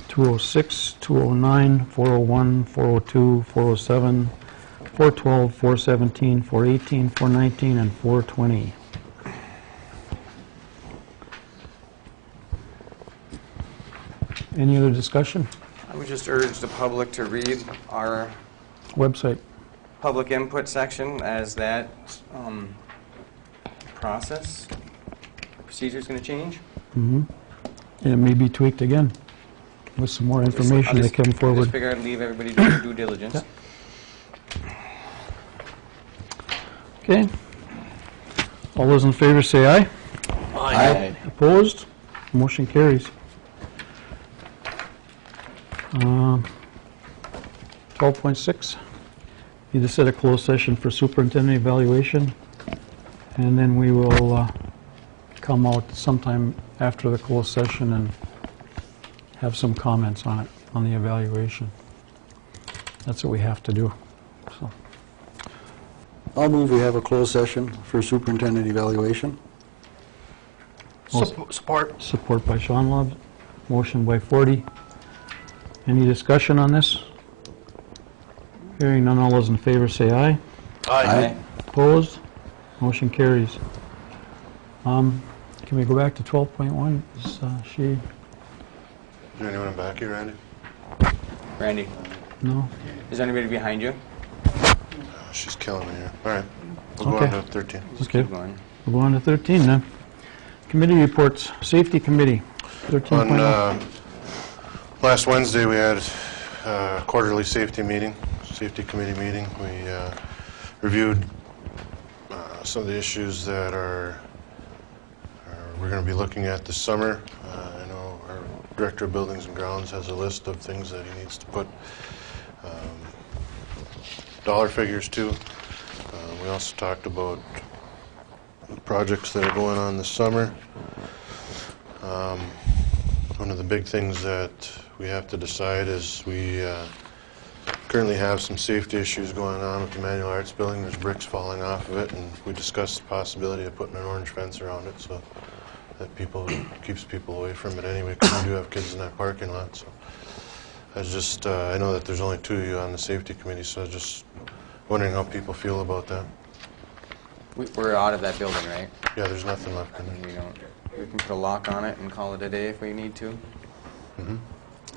206, 209, 401, 402, 407, 412, 417, 418, 419, and 420. Any other discussion? I would just urge the public to read our Website. public input section as that process, procedure is going to change. Mm-hmm. And it may be tweaked again with some more information that come I forward. just figure I'd leave everybody to do due diligence. Yeah. Okay. All those in favor say aye. Aye. Opposed? Motion carries. 12.6, need to set a closed session for superintendent evaluation, and then we will come out sometime after the closed session and have some comments on it, on the evaluation. That's what we have to do. So, I'll move we have a closed session for superintendent evaluation. Support. support by Sean Love, motion by 40. Any discussion on this? Hearing none, all those in favor say aye. Aye. Opposed? Motion carries. Can we go back to 12.1? Is she, Is there anyone in back here, Randy? Randy, no? is there anybody behind you? She's killing me here. All right, we'll go on Okay. to 13. Okay, Keep going. we'll go on to 13 then. Committee reports, Safety Committee, 13.1. On last Wednesday, we had a quarterly safety committee meeting. We reviewed some of the issues that we're going to be looking at this summer. I know our Director of Buildings and Grounds has a list of things that he needs to put dollar figures to. We also talked about the projects that are going on this summer. One of the big things that we have to decide is we currently have some safety issues going on with the Manual Arts Building. There's bricks falling off of it, and we discussed the possibility of putting an orange fence around it so that keeps people away from it anyway, because we do have kids in that parking lot. So I know that there's only two of you on the safety committee, so I was just wondering how people feel about that. We're out of that building, right? Yeah, there's nothing left in there. We can put a lock on it and call it a day if we need to. Mm-hmm.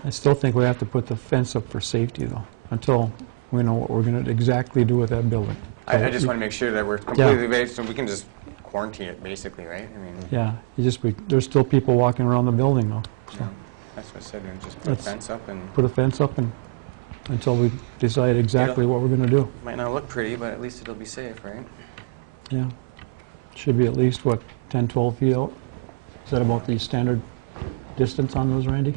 I still think we have to put the fence up for safety though, until we know what we're going to exactly do with that building. I just want to make sure that we're completely ready, so we can just quarantine it, basically, right? I mean, Yeah, there's still people walking around the building though. So that's what I said, and just put a fence up, and put a fence up and until we decide exactly what we're going to do. might not look pretty, but at least it'll be safe, right? Yeah. Should be at least, 10, 12 feet out? Is that about the standard distance on those, Randy?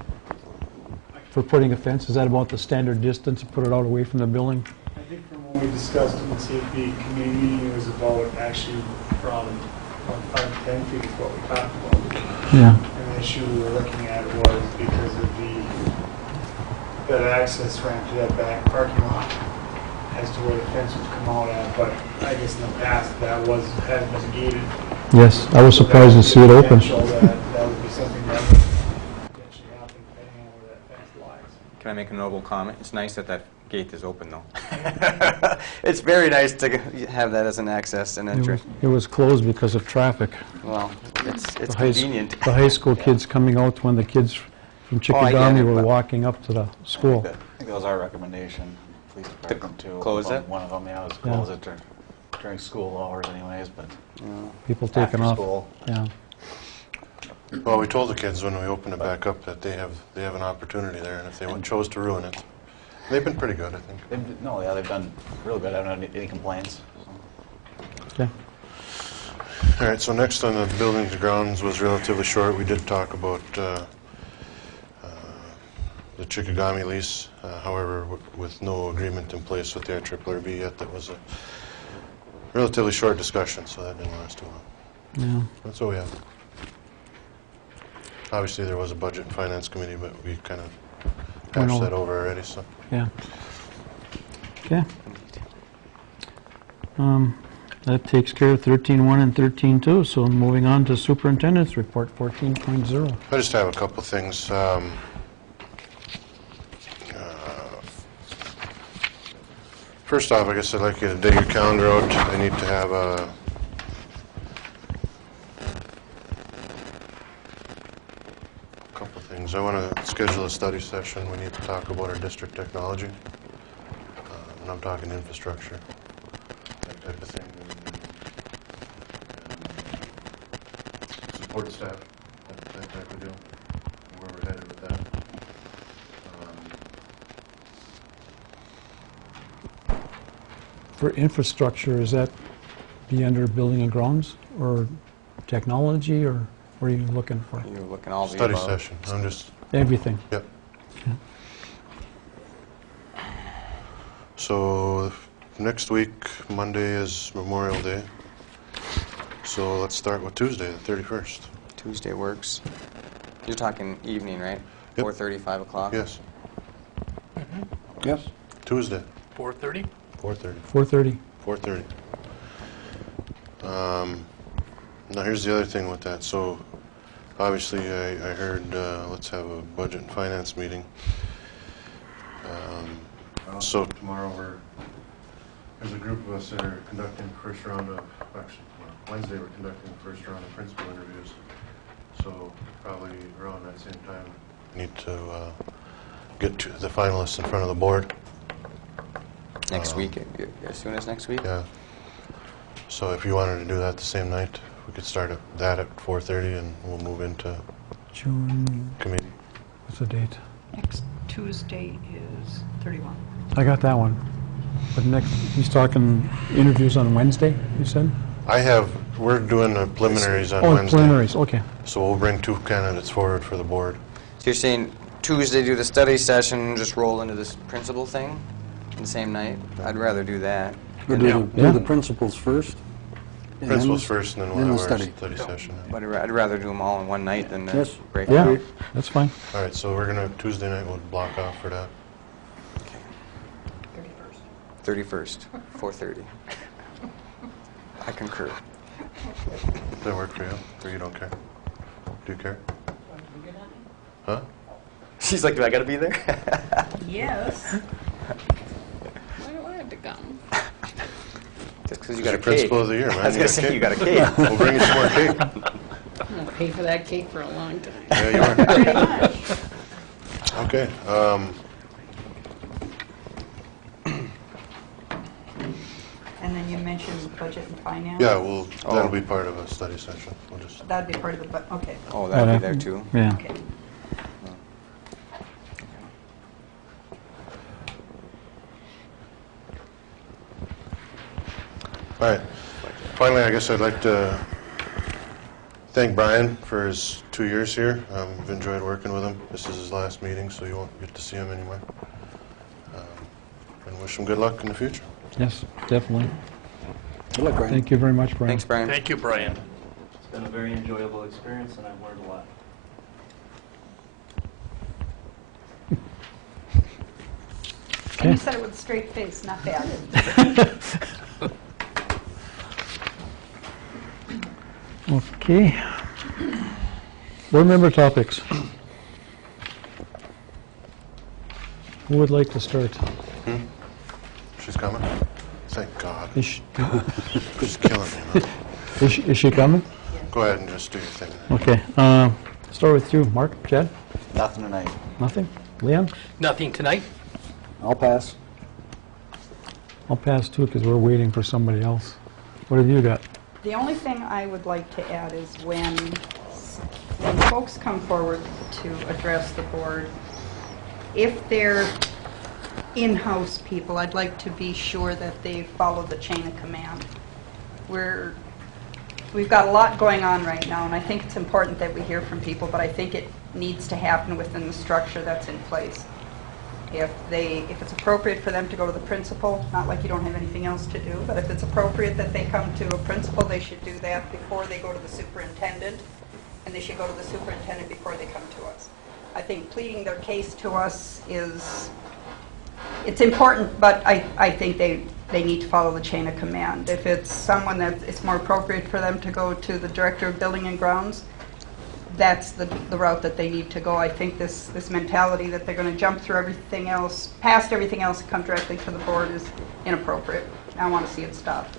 For putting a fence, is that about the standard distance to put it out away from the building? I think from what we discussed in the safety committee meeting, it was about actually from 5 to 10 feet is what we talked about. Yeah. And the issue we were looking at was because of that access ramp to that back parking lot as to where the fence would come out at, but I guess in the past that had been gated. Yes, I was surprised to see it open. That would be something that would potentially happen depending on where that fence lies. Can I make a noble comment? It's nice that that gate is open, though. It's very nice to have that as an access and entry. It was closed because of traffic. Well, it's The convenient. The high school kids coming out when the kids from I get Chickadami it, were but- walking up to the school. I think that was our recommendation, police department too. close it? One of them, yeah, was Yeah. close it during school hours anyways, but People taking after off. school. Yeah. Well, we told the kids when we opened it back up that they have an opportunity there, and if they chose to ruin it, they've been pretty good, I think. They've done real good. I haven't had any complaints. Okay. All right, so next on the buildings and grounds was relatively short. We did talk about the Chickagami lease. However, with no agreement in place with the IRRB yet, that was a relatively short discussion, so that didn't last too long. Yeah. That's what we have. Obviously, there was a budget and finance committee, but we kind of hashed that over already, so. Yeah. Okay. That takes care of 13.1 and 13.2, so moving on to superintendent's report 14.0. I just have a couple things. First off, I guess I'd like you to dig your calendar out. I need to have a couple of things. I want to schedule a study session. We need to talk about our district technology. And I'm talking infrastructure, that type of thing. Support staff, that type of deal, where we're headed with that. For infrastructure, is that be under building and grounds or technology, or what are you looking for? You're looking all the Study above. session, I'm just... Everything? Yep. So, next week, Monday is Memorial Day. So let's start with Tuesday, the 31st. Tuesday works. You're talking evening, right? Yep. 4:30, 5 o'clock? Yes, Yes. Tuesday, 4:30? 4:30. 4:30. 4:30. Now here's the other thing with that. So obviously I heard let's have a budget and finance meeting. Also tomorrow there's a group of us that are conducting the first round of, actually Wednesday we're conducting the first round of principal interviews. So probably around that same time we need to get to the finalists in front of the board. Next week, as soon as next week? Yeah. So if you wanted to do that the same night, we could start that at 4:30 and we'll move into June, committee. what's the date? Next Tuesday is 31. I got that one. But next, he's talking interviews on Wednesday, you said? We're doing the preliminaries on Oh, Wednesday. preliminaries, okay. So we'll bring 2 candidates forward for the board. So you're saying Tuesday do the study session, just roll into this principal thing the same night? I'd rather do that. We'll do the principals first. and then Principals the- first, and then then we'll the have our study. study session. But I'd rather do them all in one night than Yes. break Yeah, them up. that's fine. All right, so we're gonna, Tuesday night, we'll block off for that. 31st, 4:30. I concur. Does that work for you? Or you don't care? Do you care? Huh? She's like, do I gotta be there? Yes. Why do I have to come? Just because you You're got a principal cake. of the year, man. I was gonna say, you got a cake. We'll bring you some more cake. I'm gonna pay for that cake for a long time. Yeah, you are. Pretty much. Okay. And then you mentioned budget and finance? Yeah, well, Oh. that'll be part of a study session. We'll just, That'd be part of the, okay. Oh, that'll be there too. Yeah. Okay. all right. Finally, I guess I'd like to thank Brian for his 2 years here. I've enjoyed working with him. This is his last meeting, so you won't get to see him anymore. And wish him good luck in the future. Yes, definitely. Good luck, Brian. Thank you very much, Brian. Thanks, Brian. Thank you, Brian. It's been a very enjoyable experience, and I've learned a lot. And you said it with a straight face, not bad. Okay. Board member topics. Who would like to start? She's coming? Thank God. Is she, She's killing me, man. is she coming? Go ahead and just do your thing. Okay. Start with you, Mark, Chad? Nothing tonight. Nothing? Leon? Nothing tonight? I'll pass. I'll pass too, because we're waiting for somebody else. What have you got? The only thing I would like to add is when folks come forward to address the board, if they're in-house people, I'd like to be sure that they follow the chain of command. We've got a lot going on right now, and I think it's important that we hear from people, but I think it needs to happen within the structure that's in place. If it's appropriate for them to go to the principal, not like you don't have anything else to do, but if it's appropriate that they come to a principal, they should do that before they go to the superintendent, and they should go to the superintendent before they come to us. I think pleading their case to us it's important, but I think they need to follow the chain of command. If it's someone that it's more appropriate for them to go to the director of building and grounds, that's the route that they need to go. I think this mentality that they're going to jump through everything else, past everything else, and come directly to the board is inappropriate. I want to see it stopped.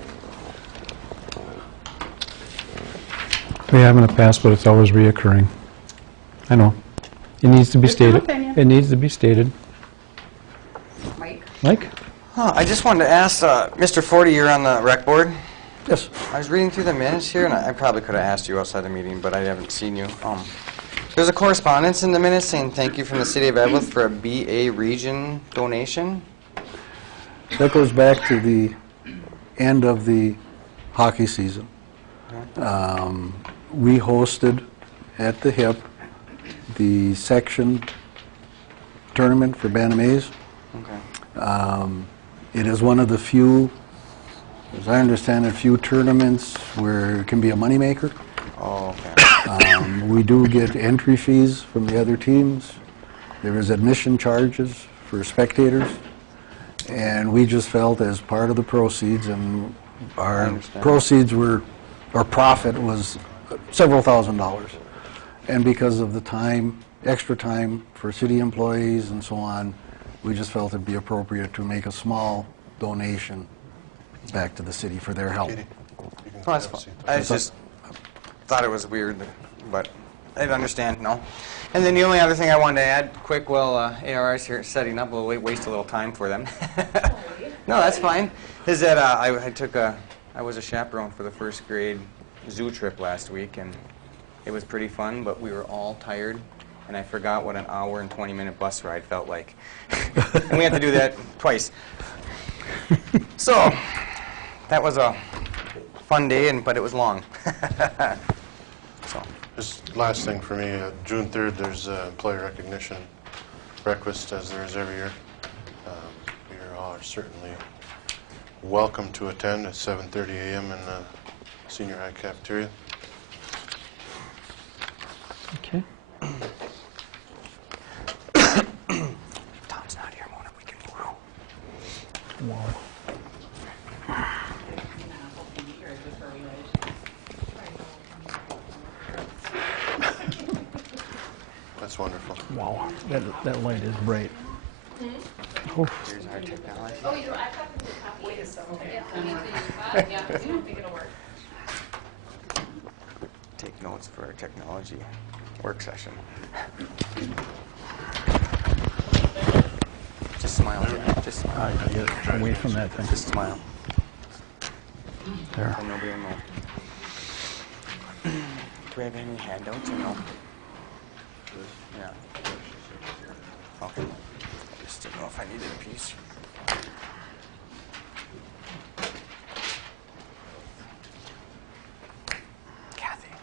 We have in the past, but it's always reoccurring. I know. It needs to be It's your stated. opinion. It needs to be stated. Mike? Mike? I just wanted to ask, Mr. Forty, you're on the rec board? Yes. I was reading through the minutes here, and I probably could have asked you outside the meeting, but I haven't seen you. There's a correspondence in the minutes saying thank you from the city of Eveleth for a BA region donation. That goes back to the end of the hockey season. We hosted at the HIP the section tournament for Banamees. Okay. It is one of the few, as I understand it, few tournaments where it can be a moneymaker. Oh, okay. We do get entry fees from the other teams. There is admission charges for spectators. And we just felt as part of the proceeds, and our proceeds were, our profit was several $1,000s. And because of the time, extra time for city employees and so on, we just felt it'd be appropriate to make a small donation back to the city for their help. Oh, that's fine. I just thought it was weird, but I understand, no. And then the only other thing I wanted to add, quick, while ARR's here setting up, we'll waste a little time for them. No, that's fine. Is that I was a chaperone for the first grade zoo trip last week, and it was pretty fun, but we were all tired, and I forgot what an hour and 20-minute bus ride felt like. And we had to do that twice. So that was a fun day, but it was long. So. Just last thing for me, June 3rd, there's employee recognition breakfast, as there is every year. You're all certainly welcome to attend at 7:30 a.m. in the senior high cafeteria. Okay. Tom's not here, Mona. We can move. Wow. That's wonderful. Wow, that light is bright. Oh. Here's our technology. Oh, you know, I've got them to copy. Wait a second. Yeah, because you don't think it'll work. Take notes for our technology work session. Just smile. Just smile. I gotta get away from that thing. Just smile. There. And nobody will know. Do we have any handouts or no? Yeah. Okay. I just didn't know if I needed a piece. Kathy,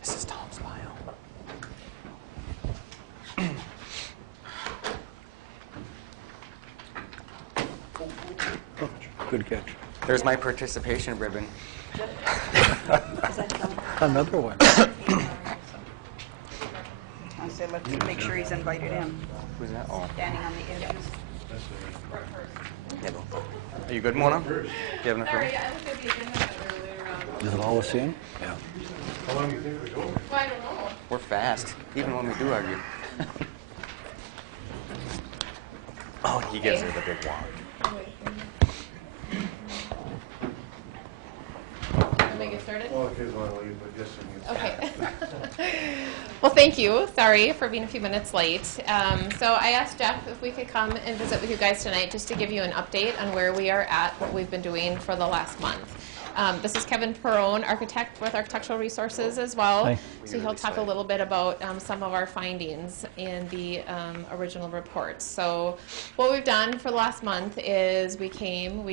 this is Tom's file. Good catch. There's my participation ribbon. Another one. I say let's make sure he's invited in. Who's that? Oh. Standing on the edges. Yeah, Bill. Are you good, Mona? Do you have enough room? I looked at the agenda earlier. Is it all the same? Yeah. How long do you think we go? Well, I don't know. We're fast, even when we do argue. Oh, he gives her the big walk. Let me get started. All the kids want to leave, but yes, Okay. Well, thank you. Sorry for being a few minutes late. So I asked Jeff if we could come and visit with you guys tonight just to give you an update on where we are at, what we've been doing for the last month. This is Kevin Perrone, architect with Architectural Resources as well. Hi. So he'll talk a little bit about some of our findings in the original report. So what we've done for the last month is we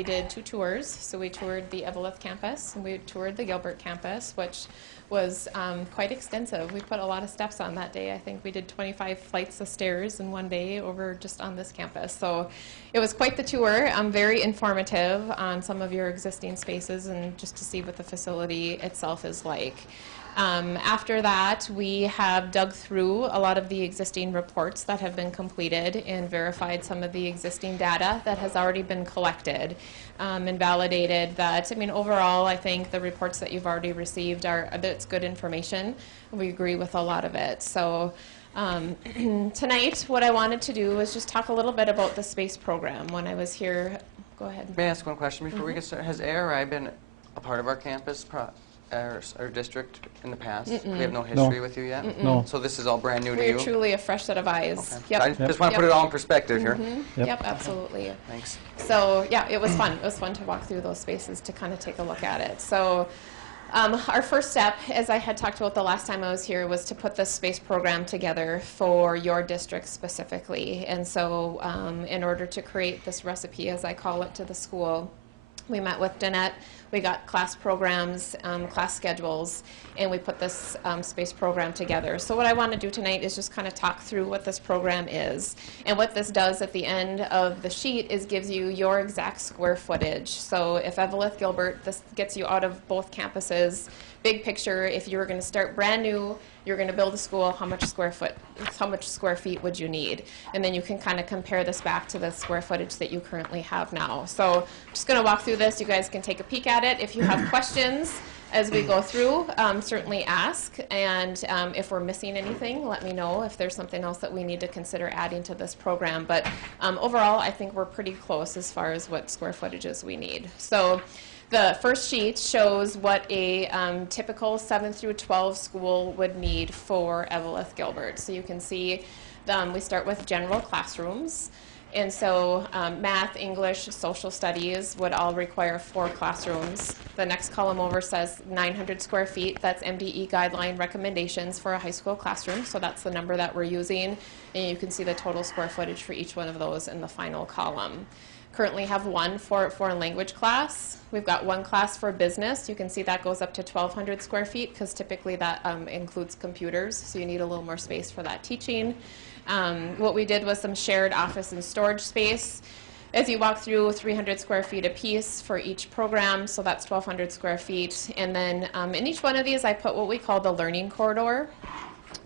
did 2 tours. So we toured the Eveleth campus and we toured the Gilbert campus, which was quite extensive. We put a lot of steps on that day. I think we did 25 flights of stairs in one day over just on this campus. So it was quite the tour. Very informative on some of your existing spaces and just to see what the facility itself is like. After that, we have dug through a lot of the existing reports that have been completed and verified some of the existing data that has already been collected and validated that, I mean, overall, I think the reports that you've already received that's good information. We agree with a lot of it. So tonight, what I wanted to do was just talk a little bit about the space program. When I was here, go ahead. May I ask one question before we get started? Has ARI been a part of our campus, our district in the past? We have no history with you yet? No. So this is all brand new to you? We're truly a fresh set of eyes. Okay. Yep. I just want to put it all in perspective here. Yep, absolutely. Thanks. So yeah, it was fun. It was fun to walk through those spaces to kind of take a look at it. So our first step, as I had talked about the last time I was here, was to put this space program together for your district specifically. And so in order to create this recipe, as I call it, to the school, we met with Danette, we got class programs, class schedules, and we put this space program together. So what I want to do tonight is just kind of talk through what this program is. And what this does at the end of the sheet is gives you your exact square footage. So if Eveleth, Gilbert, this gets you out of both campuses. Big picture, if you were going to start brand new, you're going to build a school, how much square feet would you need? And then you can kind of compare this back to the square footage that you currently have now. So I'm just going to walk through this. You guys can take a peek at it. If you have questions as we go through, certainly ask. And if we're missing anything, let me know if there's something else that we need to consider adding to this program. But overall, I think we're pretty close as far as what square footages we need. So the first sheet shows what a typical 7 through 12 school would need for Eveleth Gilbert. So you can see we start with general classrooms. And so math, English, social studies would all require 4 classrooms. The next column over says 900 square feet. That's MDE guideline recommendations for a high school classroom. So that's the number that we're using. And you can see the total square footage for each one of those in the final column. Currently have one for foreign language class. We've got one class for business. You can see that goes up to 1,200 square feet because typically that includes computers, so you need a little more space for that teaching. What we did was some shared office and storage space. As you walk through, 300 square feet apiece for each program, so that's 1,200 square feet. And then in each one of these, I put what we call the learning corridor.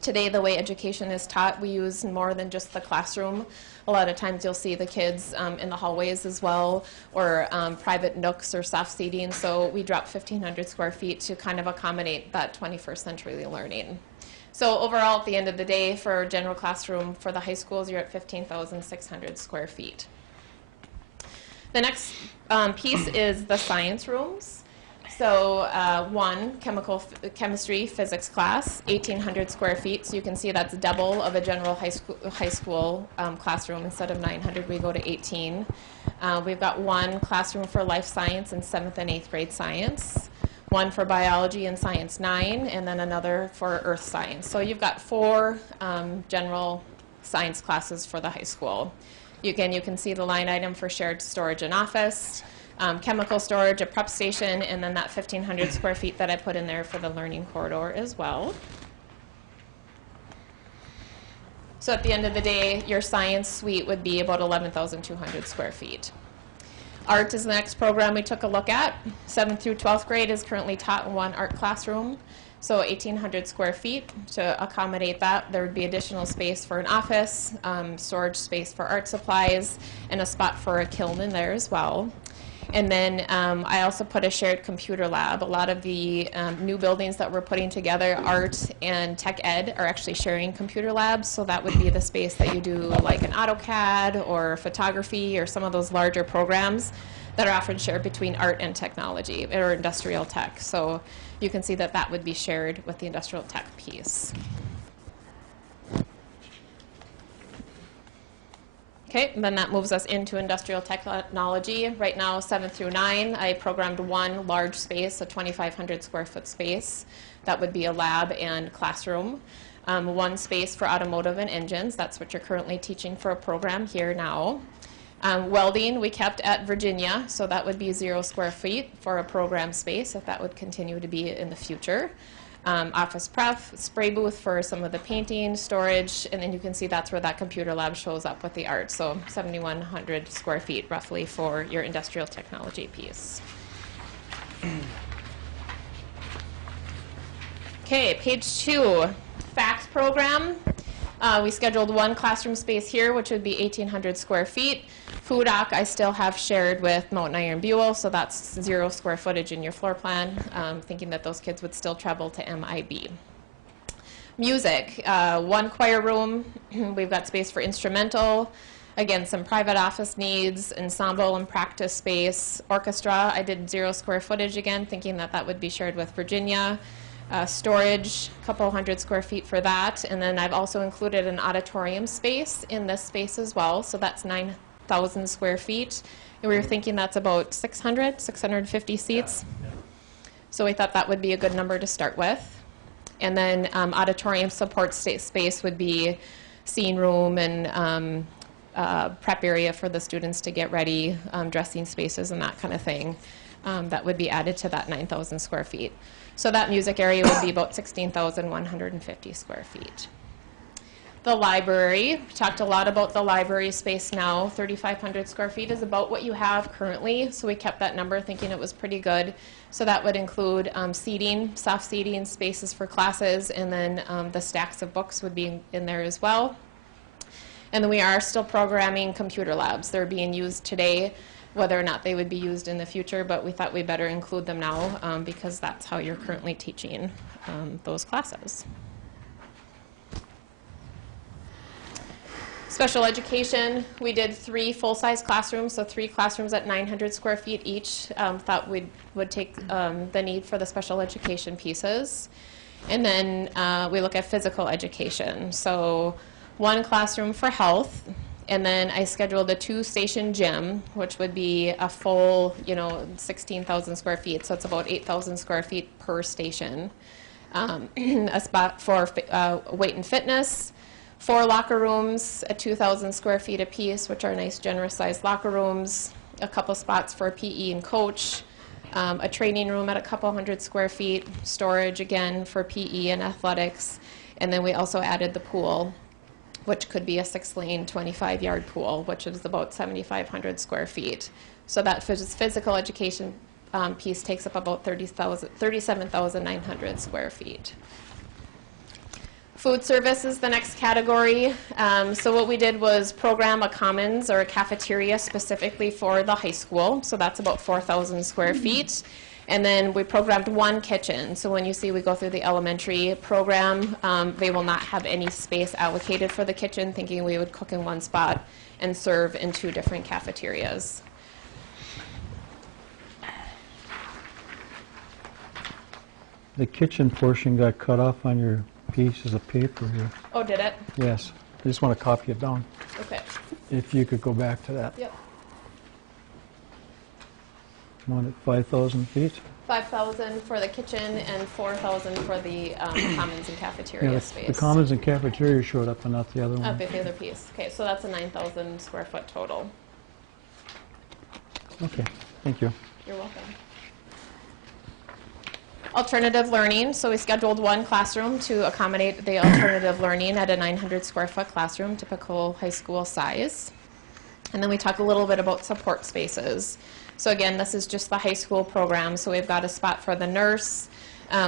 Today, the way education is taught, we use more than just the classroom. A lot of times you'll see the kids in the hallways as well, or private nooks or soft seating. So we dropped 1,500 square feet to kind of accommodate that 21st century learning. So overall, at the end of the day, for general classroom for the high schools, you're at 15,600 square feet. The next piece is the science rooms. So one, chemistry, physics class, 1,800 square feet. So you can see that's double of a general high school classroom. Instead of 900, we go to 18. We've got one classroom for life science and 7th and 8th grade science, one for biology and science 9, and then another for earth science. So you've got 4 general science classes for the high school. Again, you can see the line item for shared storage and office. Chemical storage, a prep station, and then that 1,500 square feet that I put in there for the learning corridor as well. So at the end of the day, your science suite would be about 11,200 square feet. Art is the next program we took a look at. 7th through 12th grade is currently taught in one art classroom. So 1,800 square feet. To accommodate that, there would be additional space for an office, storage space for art supplies, and a spot for a kiln in there as well. And then I also put a shared computer lab. A lot of the new buildings that we're putting together, art and tech ed, are actually sharing computer labs. So that would be the space that you do like an AutoCAD or photography or some of those larger programs that are often shared between art and technology or industrial tech. So you can see that that would be shared with the industrial tech piece. Okay, and then that moves us into industrial technology. Right now, 7 through 9, I programmed one large space, a 2,500 square foot space. That would be a lab and classroom. One space for automotive and engines. That's what you're currently teaching for a program here now. Welding, we kept at Virginia, so that would be 0 square feet for a program space, if that would continue to be in the future. office pref, spray booth for some of the painting, storage, and then you can see that's where that computer lab shows up with the art. So 7,100 square feet roughly for your industrial technology piece. Okay, page 2, FACS program. We scheduled one classroom space here, which would be 1,800 square feet. Food doc I still have shared with Mountain Iron Buell, so that's 0 square footage in your floor plan, thinking that those kids would still travel to MIB. Music, one choir room. We've got space for instrumental. Again, some private office needs, ensemble and practice space. Orchestra, I did 0 square footage again, thinking that that would be shared with Virginia. Storage, a couple hundred square feet for that. And then I've also included an auditorium space in this space as well. So that's 9,000 square feet. And we were thinking that's about 650 seats. So we thought that would be a good number to start with. And then auditorium support space would be scene room and prep area for the students to get ready, dressing spaces and that kind of thing. That would be added to that 9,000 square feet. So that music area would be about 16,150 square feet. The library, we talked a lot about the library space now. 3,500 square feet is about what you have currently, so we kept that number thinking it was pretty good. So that would include seating, soft seating, spaces for classes, and then the stacks of books would be in there as well. And then we are still programming computer labs. They're being used today, whether or not they would be used in the future, but we thought we better include them now because that's how you're currently teaching those classes. Special education, we did 3 full-size classrooms, so 3 classrooms at 900 square feet each. Thought would take the need for the special education pieces. And then we look at physical education. So 1 classroom for health, and then I scheduled a 2-station gym, which would be a full, 16,000 square feet, so it's about 8,000 square feet per station. A spot for weight and fitness, 4 locker rooms at 2,000 square feet apiece, which are nice, generous-sized locker rooms, a couple spots for PE and coach, a training room at a couple hundred square feet, storage again for PE and athletics, and then we also added the pool, which could be a 6-lane, 25-yard pool, which is about 7,500 square feet. So that physical education piece takes up about 37,900 square feet. Food service is the next category. So what we did was program a commons or a cafeteria specifically for the high school. So that's about 4,000 square feet. And then we programmed 1 kitchen. So when you see we go through the elementary program, they will not have any space allocated for the kitchen, thinking we would cook in 1 spot and serve in 2 different cafeterias. The kitchen portion got cut off on your pieces of paper here. Oh, did it? Yes. I just want to copy it down. Okay. If you could go back to that. Yep. Want it 5,000 feet? 5,000 for the kitchen and 4,000 for the commons and cafeteria Yeah, space. the commons and cafeteria showed up and not the other one. Up at the other piece. Okay, so that's a 9,000 square foot total. Okay, thank you. You're welcome. Alternative learning, so we scheduled 1 classroom to accommodate the alternative learning at a 900 square foot classroom, typical high school size. And then we talk a little bit about support spaces. So again, this is just the high school program, so we've got a spot for the nurse,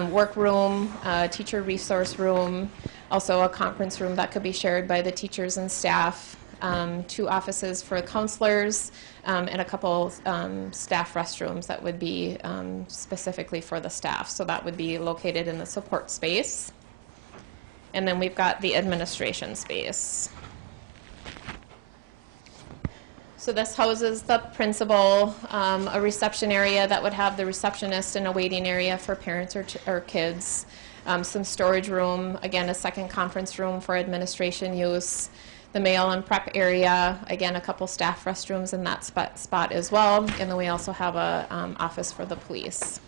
workroom, teacher resource room, also a conference room that could be shared by the teachers and staff, 2 offices for counselors, and a couple staff restrooms that would be specifically for the staff. So that would be located in the support space. And then we've got the administration space. So this houses the principal, a reception area that would have the receptionist and a waiting area for parents or kids, some storage room, again a 2nd conference room for administration use, the mail and prep area, again a couple staff restrooms in that spot as well, and then we also have a office for the police.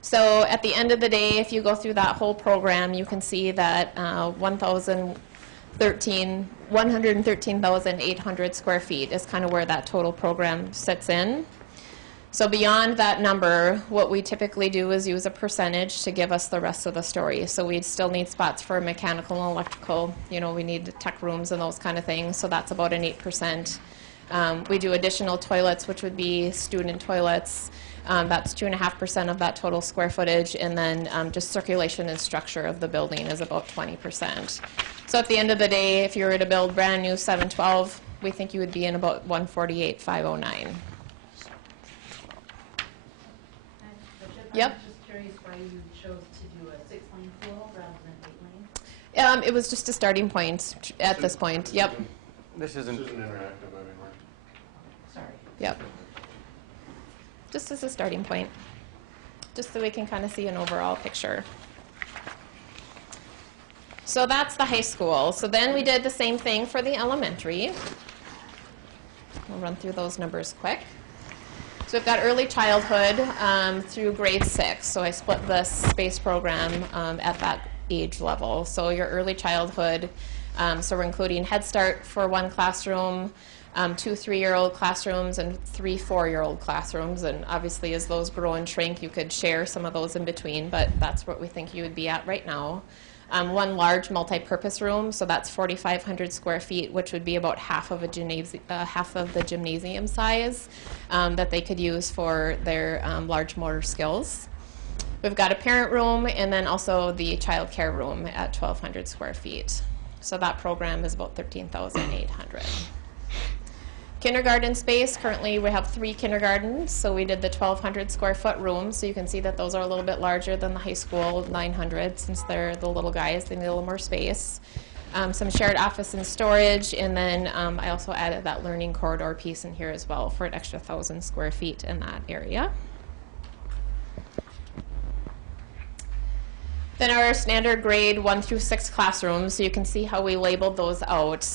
So at the end of the day, if you go through that whole program, you can see that 113,800 square feet is kind of where that total program sits in. So beyond that number, what we typically do is use a percentage to give us the rest of the story. So we'd still need spots for mechanical and electrical. You know, we need tech rooms and those kind of things. So that's about an 8%. We do additional toilets, which would be student toilets. That's 2.5% of that total square footage. And then just circulation and structure of the building is about 20%. So at the end of the day, if you were to build brand new 712, we think you would be in about 148,509. Yep. I'm just curious why you chose to do a 6-lane pool rather than 8-lane. It was just a starting point at this point. Yep. This isn't interactive, I mean, Sorry. Yep. Just as a starting point, just so we can kind of see an overall picture. So that's the high school. So then we did the same thing for the elementary. We'll run through those numbers quick. So we've got early childhood through grade 6. So I split this space program at that age level. So your early childhood, so we're including Head Start for 1 classroom, 2 3-year-old classrooms, and 3 4-year-old classrooms. And obviously as those grow and shrink, you could share some of those in between, but that's what we think you would be at right now. 1 large multi-purpose room, so that's 4,500 square feet, which would be about half of the gymnasium size that they could use for their large motor skills. We've got a parent room and then also the child care room at 1,200 square feet. So that program is about 13,800. Kindergarten space, currently we have 3 kindergartens, so we did the 1,200 square foot rooms, so you can see that those are a little bit larger than the high school 900, since they're the little guys, they need a little more space. Some shared office and storage, and then I also added that learning corridor piece in here as well for an extra 1,000 square feet in that area. Then our standard grade 1 through 6 classrooms, so you can see how we labeled those out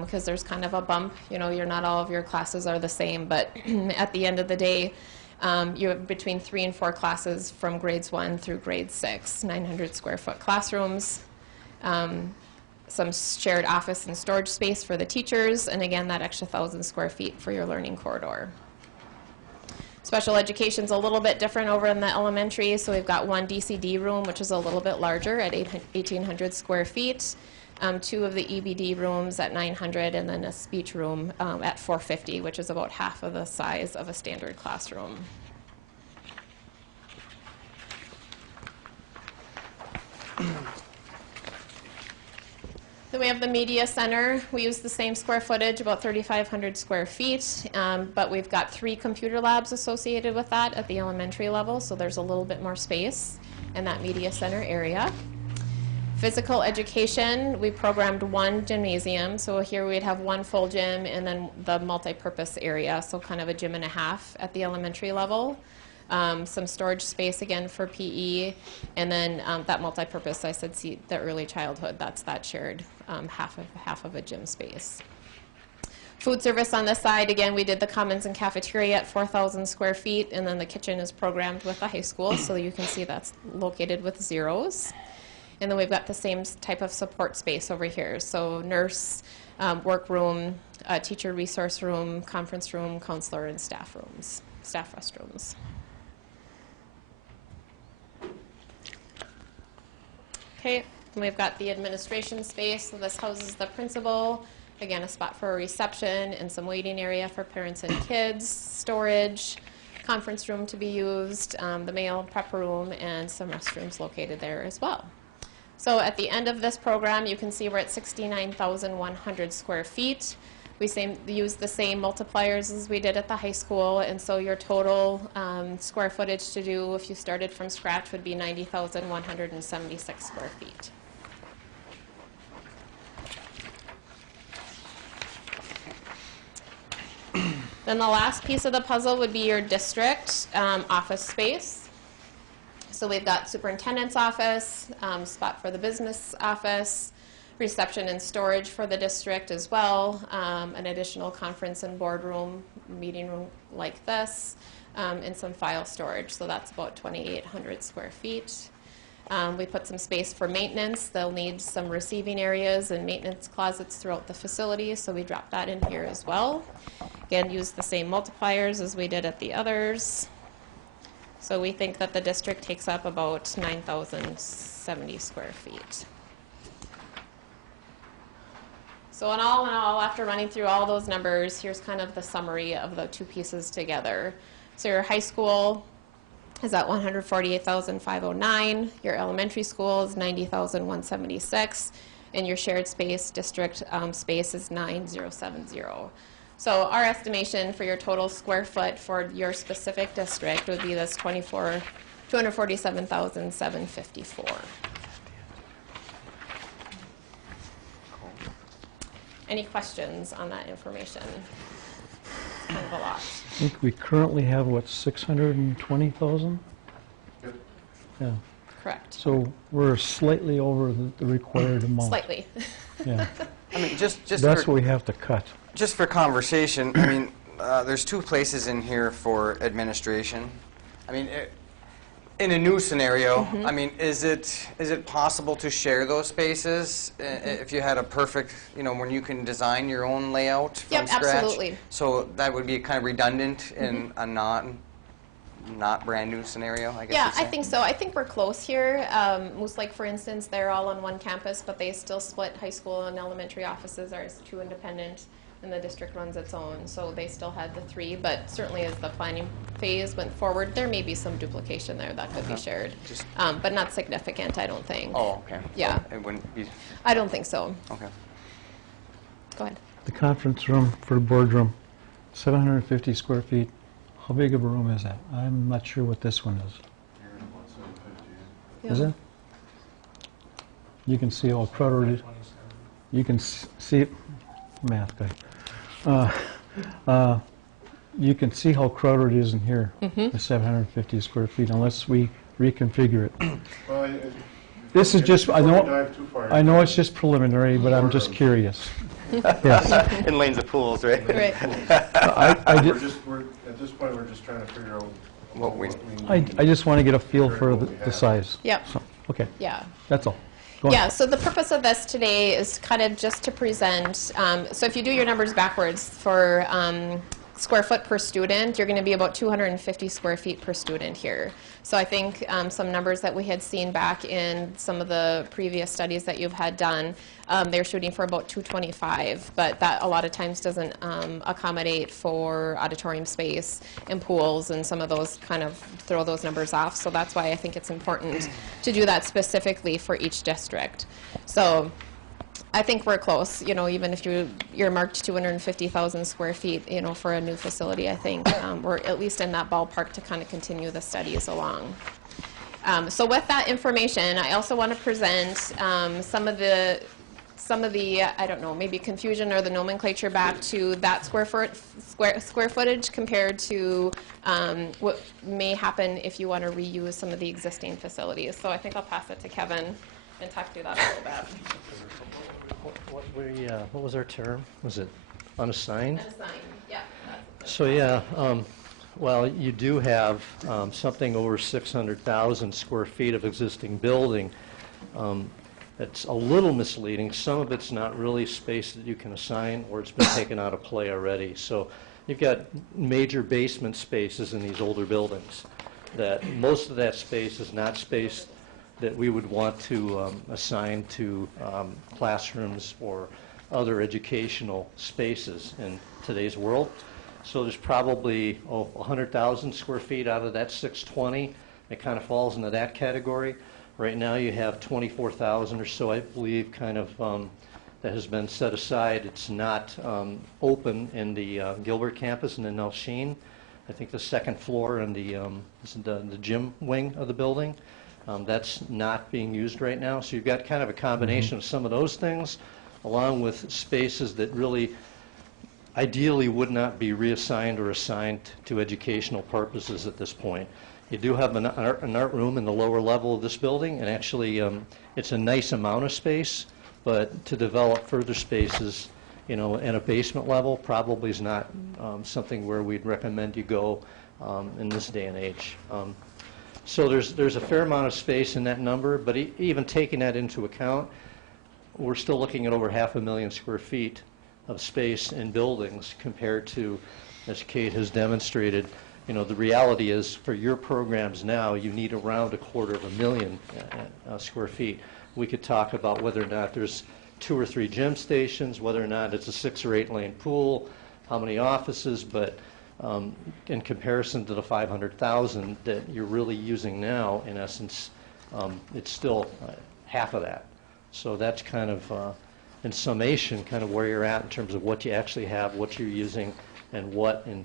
because there's kind of a bump. You know, not all of your classes are the same, but at the end of the day, you have between 3 and 4 classes from grades 1 through grade 6, 900 square foot classrooms, some shared office and storage space for the teachers, and again, that extra 1,000 square feet for your learning corridor. Special education's a little bit different over in the elementary, so we've got 1 DCD room, which is a little bit larger at 1,800 square feet, 2 of the EBD rooms at 900, and then a speech room at 450, which is about half of the size of a standard classroom. Then we have the media center. We use the same square footage, about 3,500 square feet, but we've got 3 computer labs associated with that at the elementary level, so there's a little bit more space in that media center area. Physical education, we programmed 1 gymnasium, so here we'd have 1 full gym and then the multi-purpose area, so kind of a gym and a half at the elementary level. Some storage space again for PE, and then that multi-purpose, I said, see the early childhood, that's that shared half of a gym space. Food service on this side, again, we did the commons and cafeteria at 4,000 square feet, and then the kitchen is programmed with the high school, so you can see that's located with zeros. And then we've got the same type of support space over here, so nurse, workroom, teacher resource room, conference room, counselor, and staff rooms, staff restrooms. Okay, and we've got the administration space, so this houses the principal, again, a spot for a reception and some waiting area for parents and kids, storage, conference room to be used, the mail prep room, and some restrooms located there as well. So at the end of this program, you can see we're at 69,100 square feet. We use the same multipliers as we did at the high school, and so your total square footage to do if you started from scratch would be 90,176 square feet. Then the last piece of the puzzle would be your district office space. So we've got superintendent's office, spot for the business office, reception and storage for the district as well, an additional conference and boardroom, meeting room like this, and some file storage. So that's about 2,800 square feet. We put some space for maintenance. They'll need some receiving areas and maintenance closets throughout the facility, so we dropped that in here as well. Again, use the same multipliers as we did at the others. So we think that the district takes up about 9,070 square feet. So in all, after running through all those numbers, here's kind of the summary of the two pieces together. So your high school is at 148,509. Your elementary school is 90,176. And your shared space district space is 9,070. So our estimation for your total square foot for your specific district would be this 247,754. Any questions on that information? It's kind of a lot. I think we currently have, what, 620,000? Yep. Yeah. Correct. So we're slightly over the required amount. Slightly. Yeah. I mean, just That's for, what we have to cut. just for conversation, I mean, there's two places in here for administration. I mean, in a new scenario, I mean, is it possible to share those spaces if you had a perfect, you know, when you can design your own layout from Yep, scratch? absolutely. So that would be kind of redundant in a not brand new scenario, I guess. Yeah, you'd say? I think so. I think we're close here. Moose Lake, for instance, they're all on one campus, but they still split high school and elementary offices are two independent, and the district runs its own. So they still had the three, but certainly as the planning phase went forward, there may be some duplication there that could be shared, but not significant, I don't think. Oh, okay. Yeah. So it wouldn't be. I don't think so. Okay. Go ahead. The conference room for the boardroom, 750 square feet. How big of a room is that? I'm not sure what this one is. Is it? You can see how crowded it is. You can see, math guy. You can see how crowded it is in here, the 750 square feet, unless we reconfigure it. Well, This is just, I before we know, dive too far I know it's just preliminary, but I'm just curious. Yes. In lanes of pools, right? Right. I did- At this point, we're just trying to figure out what we I just want to get a feel for the size. Yep. So, okay. Yeah. That's all. Go on. Yeah, so the purpose of this today is kind of just to present, so if you do your numbers backwards for square foot per student, you're going to be about 250 square feet per student here. So I think some numbers that we had seen back in some of the previous studies that you've had done, they're shooting for about 225, but that a lot of times doesn't accommodate for auditorium space and pools, and some of those kind of throw those numbers off. So that's why I think it's important to do that specifically for each district. So I think we're close, you know, even if you're marked 250,000 square feet, you know, for a new facility, I think we're at least in that ballpark to kind of continue the studies along. So with that information, I also want to present some of the I don't know, maybe confusion or the nomenclature back to that square footage compared to what may happen if you want to reuse some of the existing facilities. So I think I'll pass it to Kevin and talk through that a little bit. What was our term? Was it unassigned? Unassigned, yeah. So yeah, well, you do have something over 600,000 square feet of existing building. It's a little misleading. Some of it's not really space that you can assign, or it's been taken out of play already. So you've got major basement spaces in these older buildings. That most of that space is not space that we would want to assign to classrooms or other educational spaces in today's world. So there's probably 100,000 square feet out of that 620. It kind of falls into that category. Right now you have 24,000 or so, I believe, kind of that has been set aside. It's not open in the Gilbert campus and in Nelsheen. I think the second floor and the gym wing of the building. That's not being used right now. So you've got kind of a combination of some of those things, along with spaces that really ideally would not be reassigned or assigned to educational purposes at this point. You do have an art room in the lower level of this building, and actually it's a nice amount of space, but to develop further spaces, you know, in a basement level probably is not something where we'd recommend you go in this day and age. So there's a fair amount of space in that number, but even taking that into account, we're still looking at over 500,000 square feet of space in buildings compared to, as Kate has demonstrated, the reality is for your programs now, you need around 250,000 square feet. We could talk about whether or not there's 2 or 3 gym stations, whether or not it's a 6 or 8 lane pool, how many offices, but in comparison to the 500,000 that you're really using now, in essence, it's still half of that. So that's kind of, in summation, kind of where you're at in terms of what you actually have, what you're using, and what in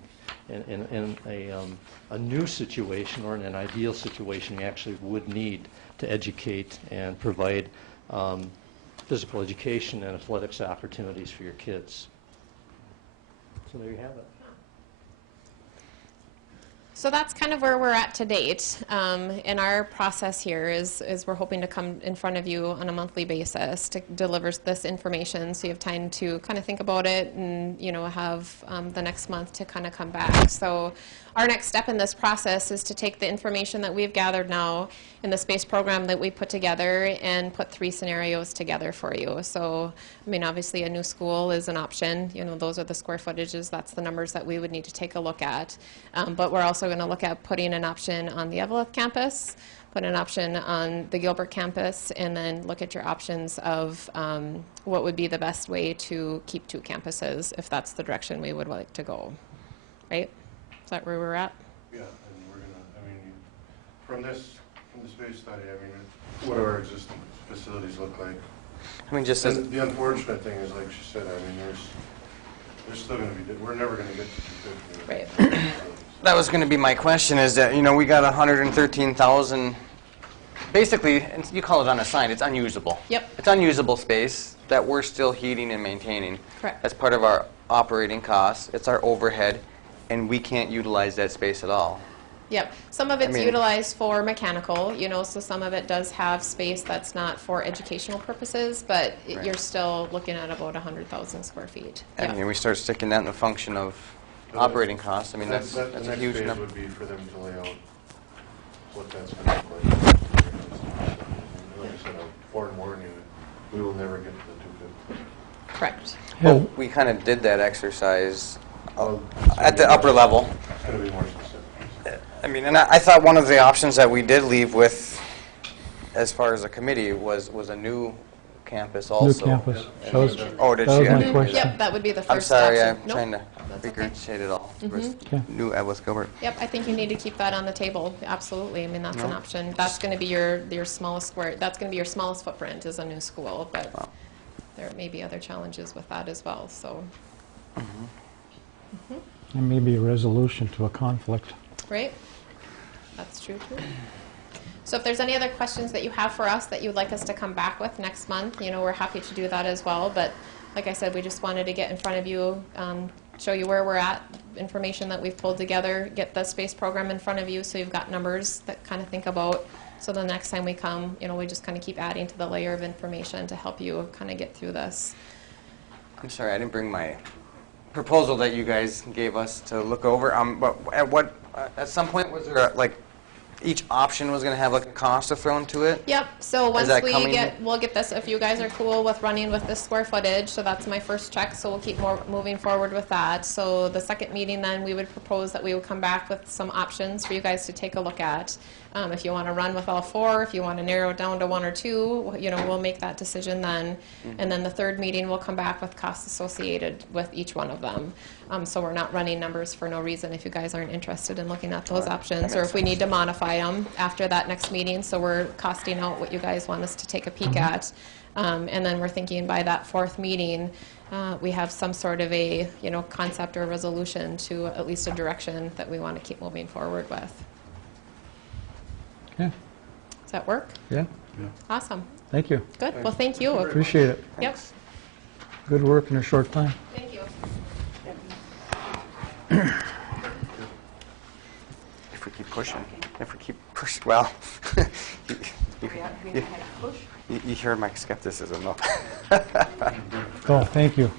a new situation or in an ideal situation you actually would need to educate and provide physical education and athletics opportunities for your kids. So there you have it. So that's kind of where we're at to date. And our process here is we're hoping to come in front of you on a monthly basis to deliver this information so you have time to kind of think about it and, have the next month to kind of come back. So our next step in this process is to take the information that we've gathered now in the space program that we put together and put 3 scenarios together for you. So, obviously a new school is an option. Those are the square footages. That's the numbers that we would need to take a look at. But we're also going to look at putting an option on the Eveleth campus, put an option on the Gilbert campus, and then look at your options of what would be the best way to keep 2 campuses if that's the direction we would like to go. Right? Is that where we're at? Yeah, and we're gonna, from the space study, what do our existing facilities look like? Just and the unfortunate thing is, like she said, there's still gonna be, we're never gonna get to 250. Right. That was gonna be my question, is that, we got 113,000, basically, you call it unassigned, it's unusable. Yep. It's unusable space that we're still heating and maintaining. Correct. That's part of our operating costs, it's our overhead, and we can't utilize that space at all. Yep. Some of it's utilized for mechanical, so some of it does have space that's not for educational purposes, but Right. You're still looking at about 100,000 square feet. Yep. We start sticking that in the function of operating costs. That's a huge The next phase number. would be for them to lay out what that's going to look like. Like I said, I'll forewarn you, we will never get to the 250. Correct. Well, we kind of did that exercise at the upper level. It's going to be more specific. And I thought one of the options that we did leave with, as far as a committee, was a new campus also. New campus. Oh, did that she? was my question. Yep, that would be the first I'm sorry, option. I'm Nope, trying to that's okay. regurgitate it all. Okay. New Eveleth Gilbert. Yep, I think you need to keep that on the table. Absolutely. That's an No. option. That's going to be your smallest square. That's going to be your smallest footprint is a new school, but there may be other challenges with that as well. So. And maybe a resolution to a conflict. Right? That's true too. So if there's any other questions that you have for us that you'd like us to come back with next month, we're happy to do that as well. But like I said, we just wanted to get in front of you, show you where we're at, information that we've pulled together, get the space program in front of you so you've got numbers that kind of think about. So the next time we come, we just kind of keep adding to the layer of information to help you kind of get through this. I'm sorry, I didn't bring my proposal that you guys gave us to look over. But at some point, was there each option was going to have a cost to throw into it? Yep. So once that we'll get this, if you guys are cool with running with this square footage, so that's my first check, so we'll keep moving forward with that. So the second meeting then, we would propose that we would come back with some options for you guys to take a look at. If you want to run with all 4, if you want to narrow it down to 1 or 2, we'll make that decision then. And then the third meeting, we'll come back with costs associated with each one of them. So we're not running numbers for no reason if you guys aren't interested in looking at those options, or if we need to modify them after that next meeting. So we're costing out what you guys want us to take a peek at. And then we're thinking by that 4th meeting, we have some sort of a concept or resolution to at least a direction that we want to keep moving forward with. Okay. Does that work? Yeah. Awesome. Thank you. Good. Well, thank you. Appreciate it. Yep. Good work in a short time. Thank you. If we keep pushing. Well, you hear my skepticism, though. Oh, thank you.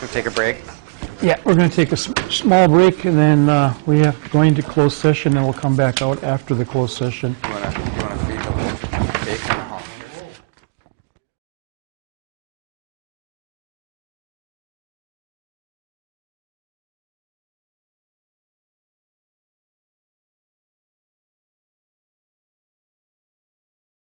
We'll take a break. Yeah, we're going to take a small break, and then we have going to closed session, and we'll come back out after the closed session. You wanna feed